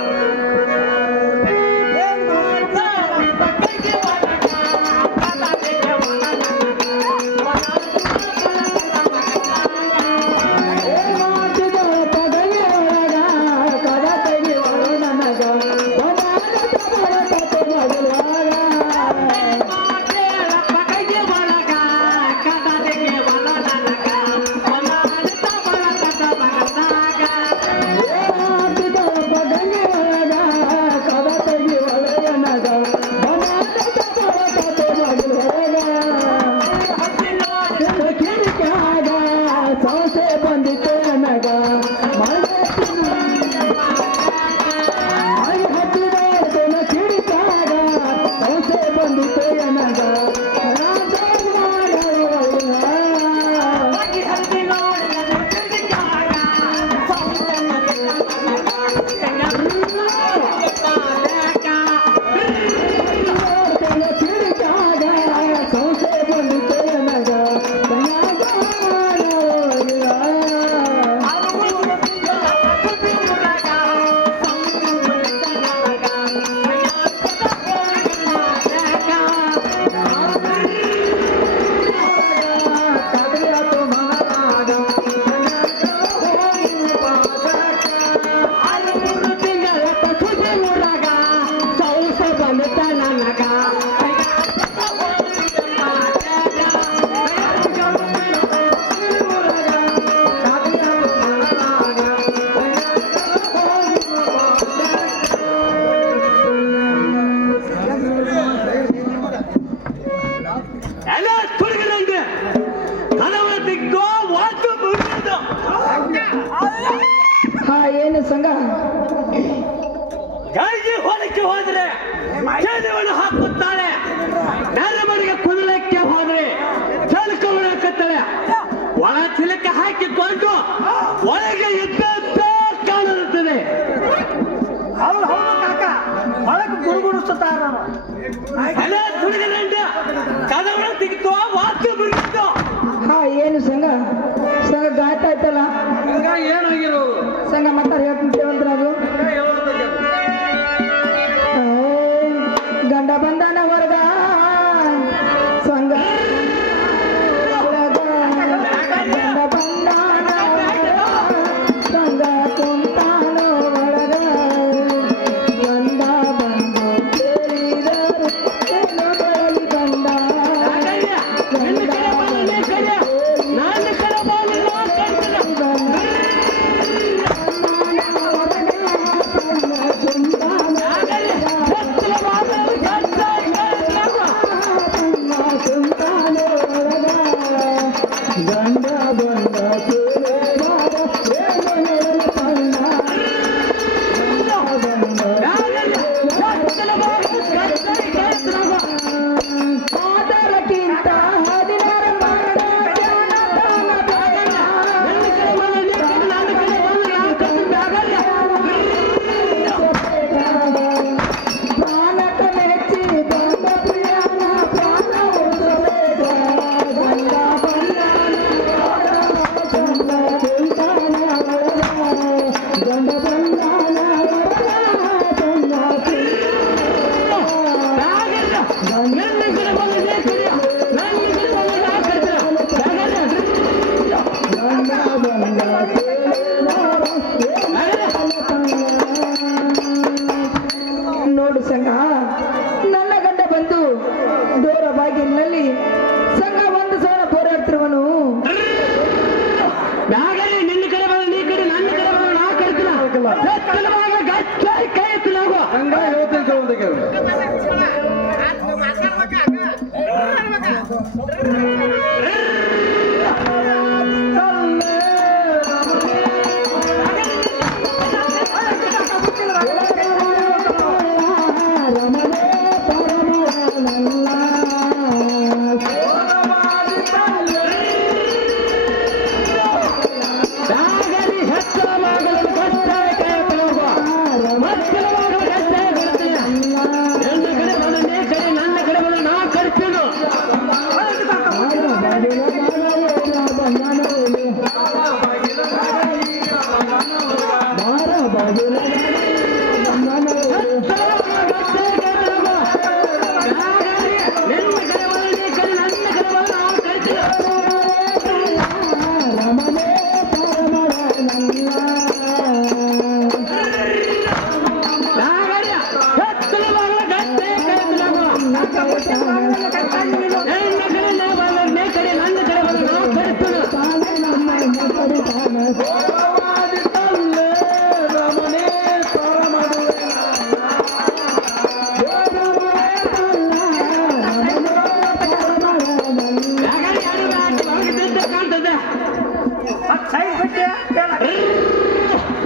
ಎಲ್ಲ ತುಡುಗರಂತೆ ಕದವ ದಿಕ್ಕೋ ವಾತು ಮುಗಿದು ಹಾ ಏನು ಸಂಘ ಗಾಳಿಗೆ ಹೊಲಕ್ಕೆ ಹೋದ್ರೆ ಚೇದವನ್ನು ಹಾಕುತ್ತಾಳೆ ನೆರಮಡಿಗೆ ಕುದಲಕ್ಕೆ ಹೋದ್ರೆ ಚಲಕವನ್ನ ಹಾಕುತ್ತಾಳೆ ಒಳ ಚಿಲಕ್ಕೆ ಹಾಕಿಕೊಂಡು ಒಳಗೆ ಇದ್ದಂತೆ ಕಾಣಿರುತ್ತದೆ ಹೌದು ಹೌದು ಕಾಕ ಒಳಗೆ ಗುರುಗುಡಿಸುತ್ತಾರ ಎಲ್ಲ ತುಡುಗರಂತೆ ಕದವ ದಿಕ್ಕೋ ವಾತು ಮುಗಿದು ಹಾ ಏನು ಸಂಘ ಸಂಘ ಗಾಯ್ತಾ ಆಯ್ತಲ್ಲ ಏನಾಗಿರೋದು ಸಂಘ ಮತ್ತೆ ಹೇಳ್ತೀನಿ ಕೇಳಂತ ನಾವು ಗಂಡ ಬಂದನ ಹೊರಗ ಸಂಘ ಗಂಡ ಬಂದನ ಸಂಘ ಕುಂತಾನೋ ಒಳಗ ಗಂಡ ಬಂದು ಕೇಳಿದರು ಏನು ಬರಲಿ ಗಂಡ ಗಂಡ ಬಂದ ಮಾದರಕ್ಕಿಂತ 16 ಪ್ರಾಣಕ ಮೆಚ್ಚಿ ಬಂದ ಪ್ರಿಯನ ಪ್ರಾಣ ಉಳಿಸಬೇಕ ಗಂಡ ನೋಡು ಸಂಘ ನನ್ನ ಗಂಡ ಬಂದು ಡೋರ ಬಾಗಿಲಿನಲ್ಲಿ ಸಂಘ 1 ಸಾವಿರ ಕೈ ಎತ್ತು ನಾವು ಹಂಗ ಹೇಳ್ತೇನೆ ತಗೊಂಡು ಕೇಳು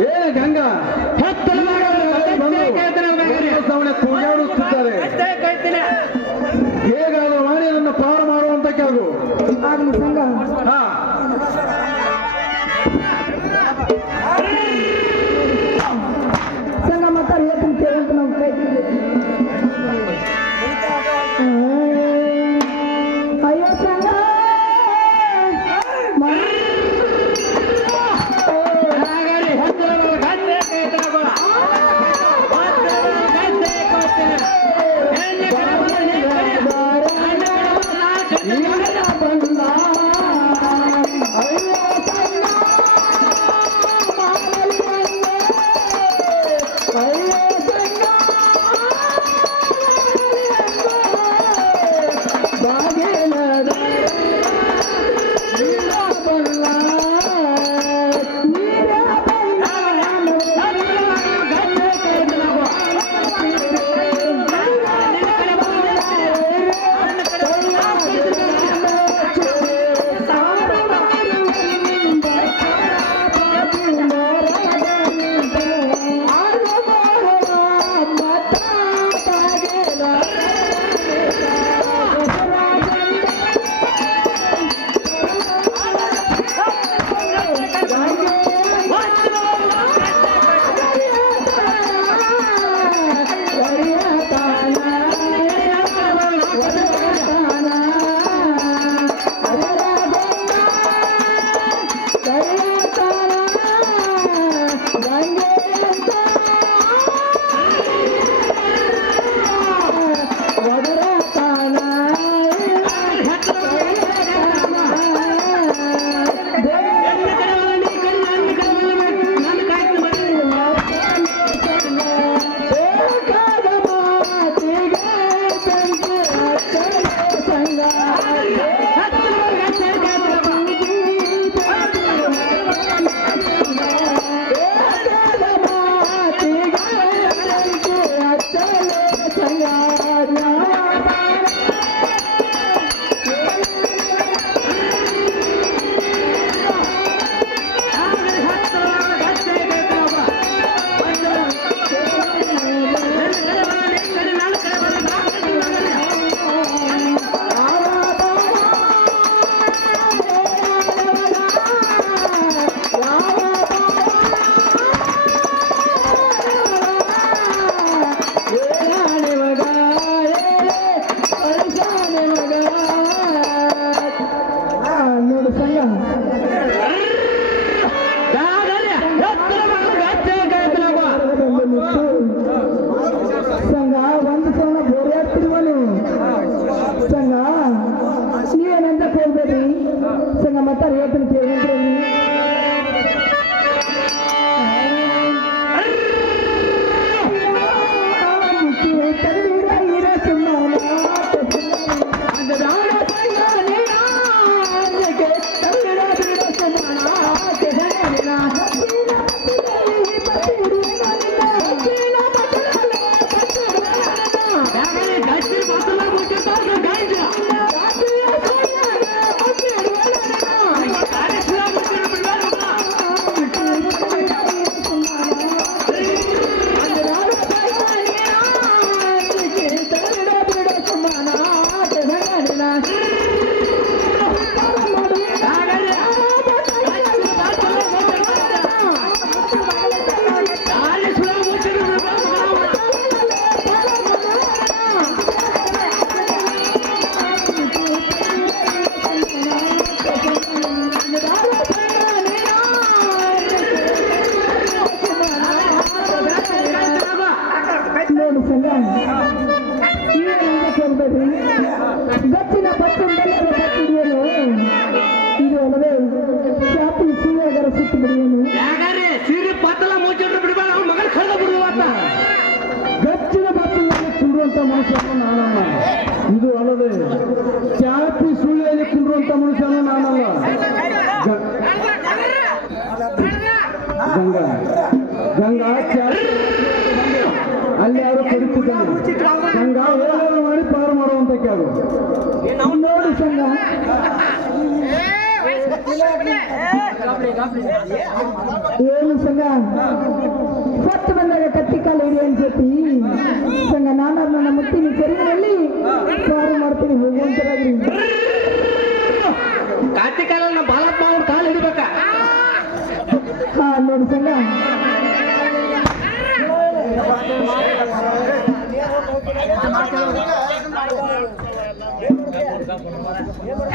ಏ ಗಂಗಾ ಕೂಗಾಡುತ್ತಿದ್ದಾರೆ ಹೇಗಾದರೂ ಮಾಡಿ ನನ್ನ ಪಾರು ಮಾಡುವಂತ ಕೆಲವು ಆಗ್ಲಿ ಸಂಘ ಹಾ ಸಂಘ ಮಾತಾಡಿ ಹೇಳ್ತೀನಿ ಕೇಳಂತ ನಾವು ಕೈ ಅಯ್ಯೋ ಸಂಘ ಬಂದ ಸಂಘ ಕೇಳ್ಬೇಡ್ರಿ ಗಚ್ಚಿನ ಪಟ್ಟಣದಲ್ಲಿ ಪಟ್ಟಿಡಿಯಲು ಇದು ಅಲ್ಲದೆ ಚಾಪಿ ಸೂರ್ಯಗರ ಸುತ್ತು ಬಿಡಿಯನು ಯಾಗಾರೆ ಸೀರೆ ಪತ್ತಲ ಮುಚ್ಚಿಟ್ರು ಬಿಡಬೇಡ ಅವ್ನ ಮಗನ ಕಳೆದ ಬಿಡುವಂತ ಗಚ್ಚಿನ ಪಟ್ಟಣದಲ್ಲಿ ಕುಂಡುವಂತ ಮನುಷ್ಯನು ನಾನಲ್ಲ. ಇದು ಅಲ್ಲದೆ ಚಾಪಿ ಸುಳ್ಳಿಯಲ್ಲಿ ಕುಂಡುವಂತ ಮನುಷ್ಯನು ನಾನಲ್ಲ. ಗಂಗಾ ಗಂಗಾ ಚಾಪಿ ಅಲ್ಲಿ ಅವರು ಕಡಿತಿದ್ದಾನೆ. ಗಂಗಾ ಏನಾದ್ರು ಮಾಡಿ ಪಾರು ಮಾಡುವಂತ ಕೇಳು. ನೋಡಿ ಸಂಘ ಏನು ಸಂಘ ಸತ್ತು ಬಂದಾಗ ಕತ್ತಿ ಕಾಲ ಹಿಡಿ ಅನ್ಸತಿ ಸಂಘ ನಾನು ನನ್ನ ಮುಟ್ಟಿನ ಸರಿಯಲ್ಲಿ ಪಾರು ಮಾಡ್ತೀನಿ ಹೋಗುವಂತರಾಗ್ರಿ ಕಾರ್ತಿಕಾಲ ಬಾಲಪ್ಪ ಅವ್ರ ಕಾಲು ಹಿಡಿಬೇಕ. ಹಾ ನೋಡಿ ಸಂಘ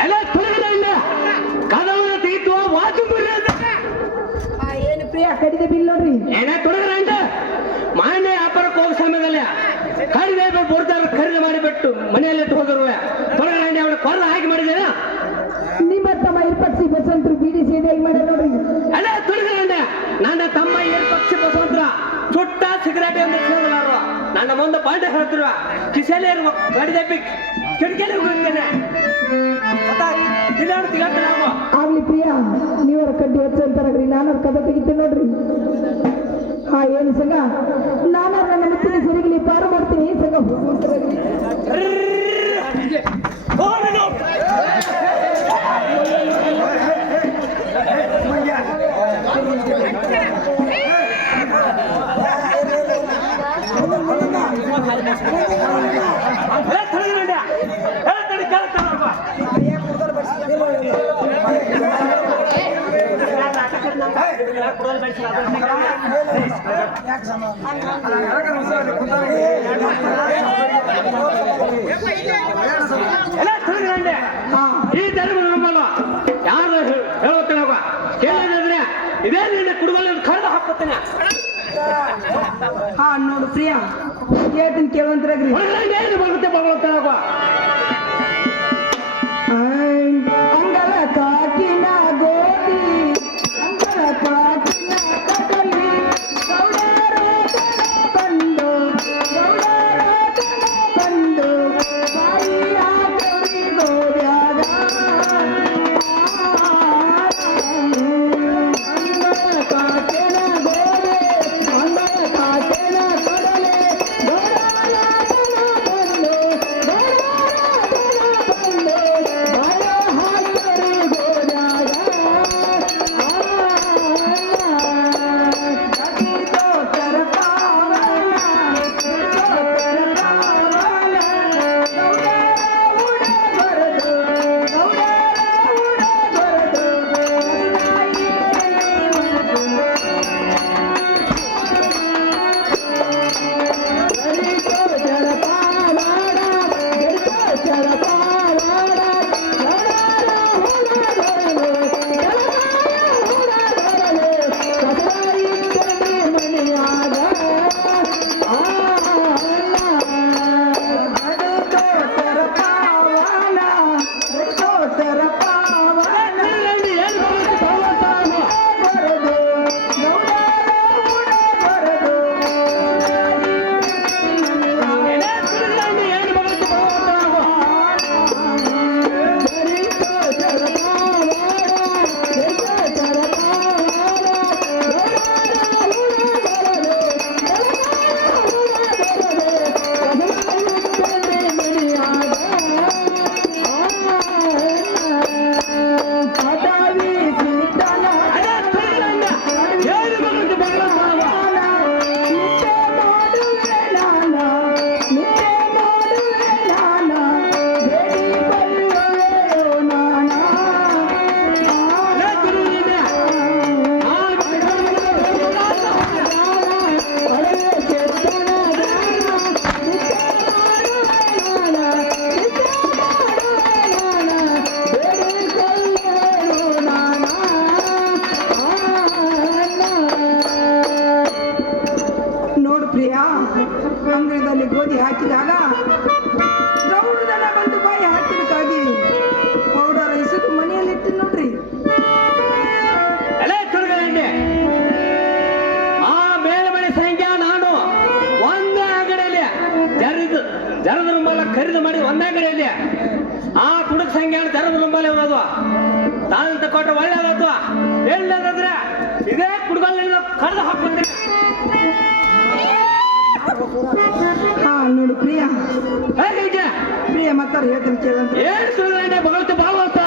ಎಲ್ಲ ತೊಲಗಿಲ್ಲ ಇಲ್ಲ ಕದವನ ತೆಗಿತು ವಾಚು ಏನು ಪ್ರಿಯ ಕಡಿದೆ ಬಿಲ್ ನೋಡ್ರಿ ಏನ ತೊಡಗರ ಅಂತ ಮಾನ್ಯ ವ್ಯಾಪಾರಕ್ಕೆ ಹೋಗೋ ಸಮಯದಲ್ಲಿ ಕಡಿಮೆ ಬರ್ತಾರೆ ಖರೀದಿ ಮಾಡಿಬಿಟ್ಟು ಮನೆಯಲ್ಲಿ ಹೋದರು ತೊಡಗರ ಅವನ ಕೊರಲ ಹಾಗೆ ಮಾಡಿದ್ದೇನೆ. ನಿಮ್ಮ ತಮ್ಮ ಇರ್ಪಕ್ಷಿ ಬಸವಂತರು ಬಿಡಿ ಸೇದೆ ಮಾಡ ನೋಡ್ರಿ ಅಲ್ಲ ತೊಡಗರ ನನ್ನ ತಮ್ಮ ಏನ್ ಪಕ್ಷಿ ಬಸವಂತರ ಚುಟ್ಟ ಸಿಗರೇಟ್ ಎಂದು ಸೇದಲಾರು ನನ್ನ ಮುಂದೆ ಪಾಂಡೆ ಹೇಳ್ತಿರುವ ಕಿಸೆಯಲ್ಲಿ ಗಡಿದಪ್ಪಿ ಕಿಟಕಿಯಲ್ಲಿ ಹೋಗ್ತೇನೆ ಆಗ್ಲಿ ಪ್ರಿಯ ನೀವರ ಕಡ್ಡಿ ಹಚ್ಚಂತಾರಗ್ರಿ ನಾನು ಕದ ತೆಗಿತೇನೆ ನೋಡ್ರಿ. ಹಾ ಏನು ಸಂಘ ನಾನು ನನ್ನ ಮುತ್ತಿನ ಸರಿಗಲಿ ಪಾರು ಮಾಡ್ತೀನಿ ಸಂಘ ಈ ಧರ್ಮ ನಮ್ಮಲ್ಲ ಯಾರು ಹೇಳ್ತೇನೆ ಕೇಳಿದ್ರೆ ಇದೇ ನಿನ್ನ ಕುಡುಗಲ್ಲಿ ಕರೆದು ಹಾಕ್ತೇನೆ. ಹಾ ನೋಡು ಪ್ರಿಯ ಹೇಳ್ತೀನಿ ಕೇಳುವಂತರಾಗ್ರಿ ಏನು ಬರುತ್ತೆ ಭಗವಂತನಾಗ ಅಂಗಲ ಕಾಕಿನ ಗೋಧಿ ಅಂಗಲ ಕಾಕಿನ ಕಡಲಿ ಗೌಡರ ಬಂದು ಬಾಯಿಯ ಕರಿ ಗೋದ್ಯಾಗ ಅಂಗಲ ಕಾಕಿನ ಗೋಧಿ ಅಂಗಲ ಕಾಕಿನ ಕಡಲೆ ಗೌಡರ ಬಂದು ಪ್ರಿಯ ಅಂಗಳದಲ್ಲಿ ಗೋಧಿ ಹಾಕಿದಾಗ ಗೌಡನ ಬಂದು ಬಾಯಿ ಹಾಕಿದಕ್ಕಾಗಿ ಪೌಡರ್ ಇಸುದು ಮನೆಯಲ್ಲಿಟ್ಟು ನೋಡ್ರಿ. ಎಲೆ ತುಡುಗಂಡೆ ಆ ಮೇಲ್ಮನೆ ಸಂಖ್ಯಾ ನಾನು ಒಂದೇ ಅಂಗಡಿಯಲ್ಲಿ ಜರದ ರುಂಬಾಲ ಖರೀದಿ ಮಾಡಿ ಒಂದೇ ಅಂಗಡಿಯಲ್ಲಿ ಆ ತುಡುಕ್ ಸಂಖ್ಯಾ ಜರದ ರುಂಬಾಲೆ ಅನ್ನೋದು ತಾನಂತ ಕೊಟ್ಟ ಒಳ್ಳೆಯದತ್ತು. ಹೇಳದಾದ್ರೆ ಇದೇ ಕುಡ್ಗಲ್ಲಿಂದ ಕರೆದು ಹಾಕ್ಬಂದ್ರೆ ಹಾ ನೋಡು ಪ್ರಿಯ ಹೇಗೆ ಪ್ರಿಯ ಮತ್ತಾರು ಹೇಳ್ತೀನಿ ಕೇಳಂತ. ಏನ್ ಸುಳ್ಳು ಭಗವಂತ ಭಾವ ಅಂತ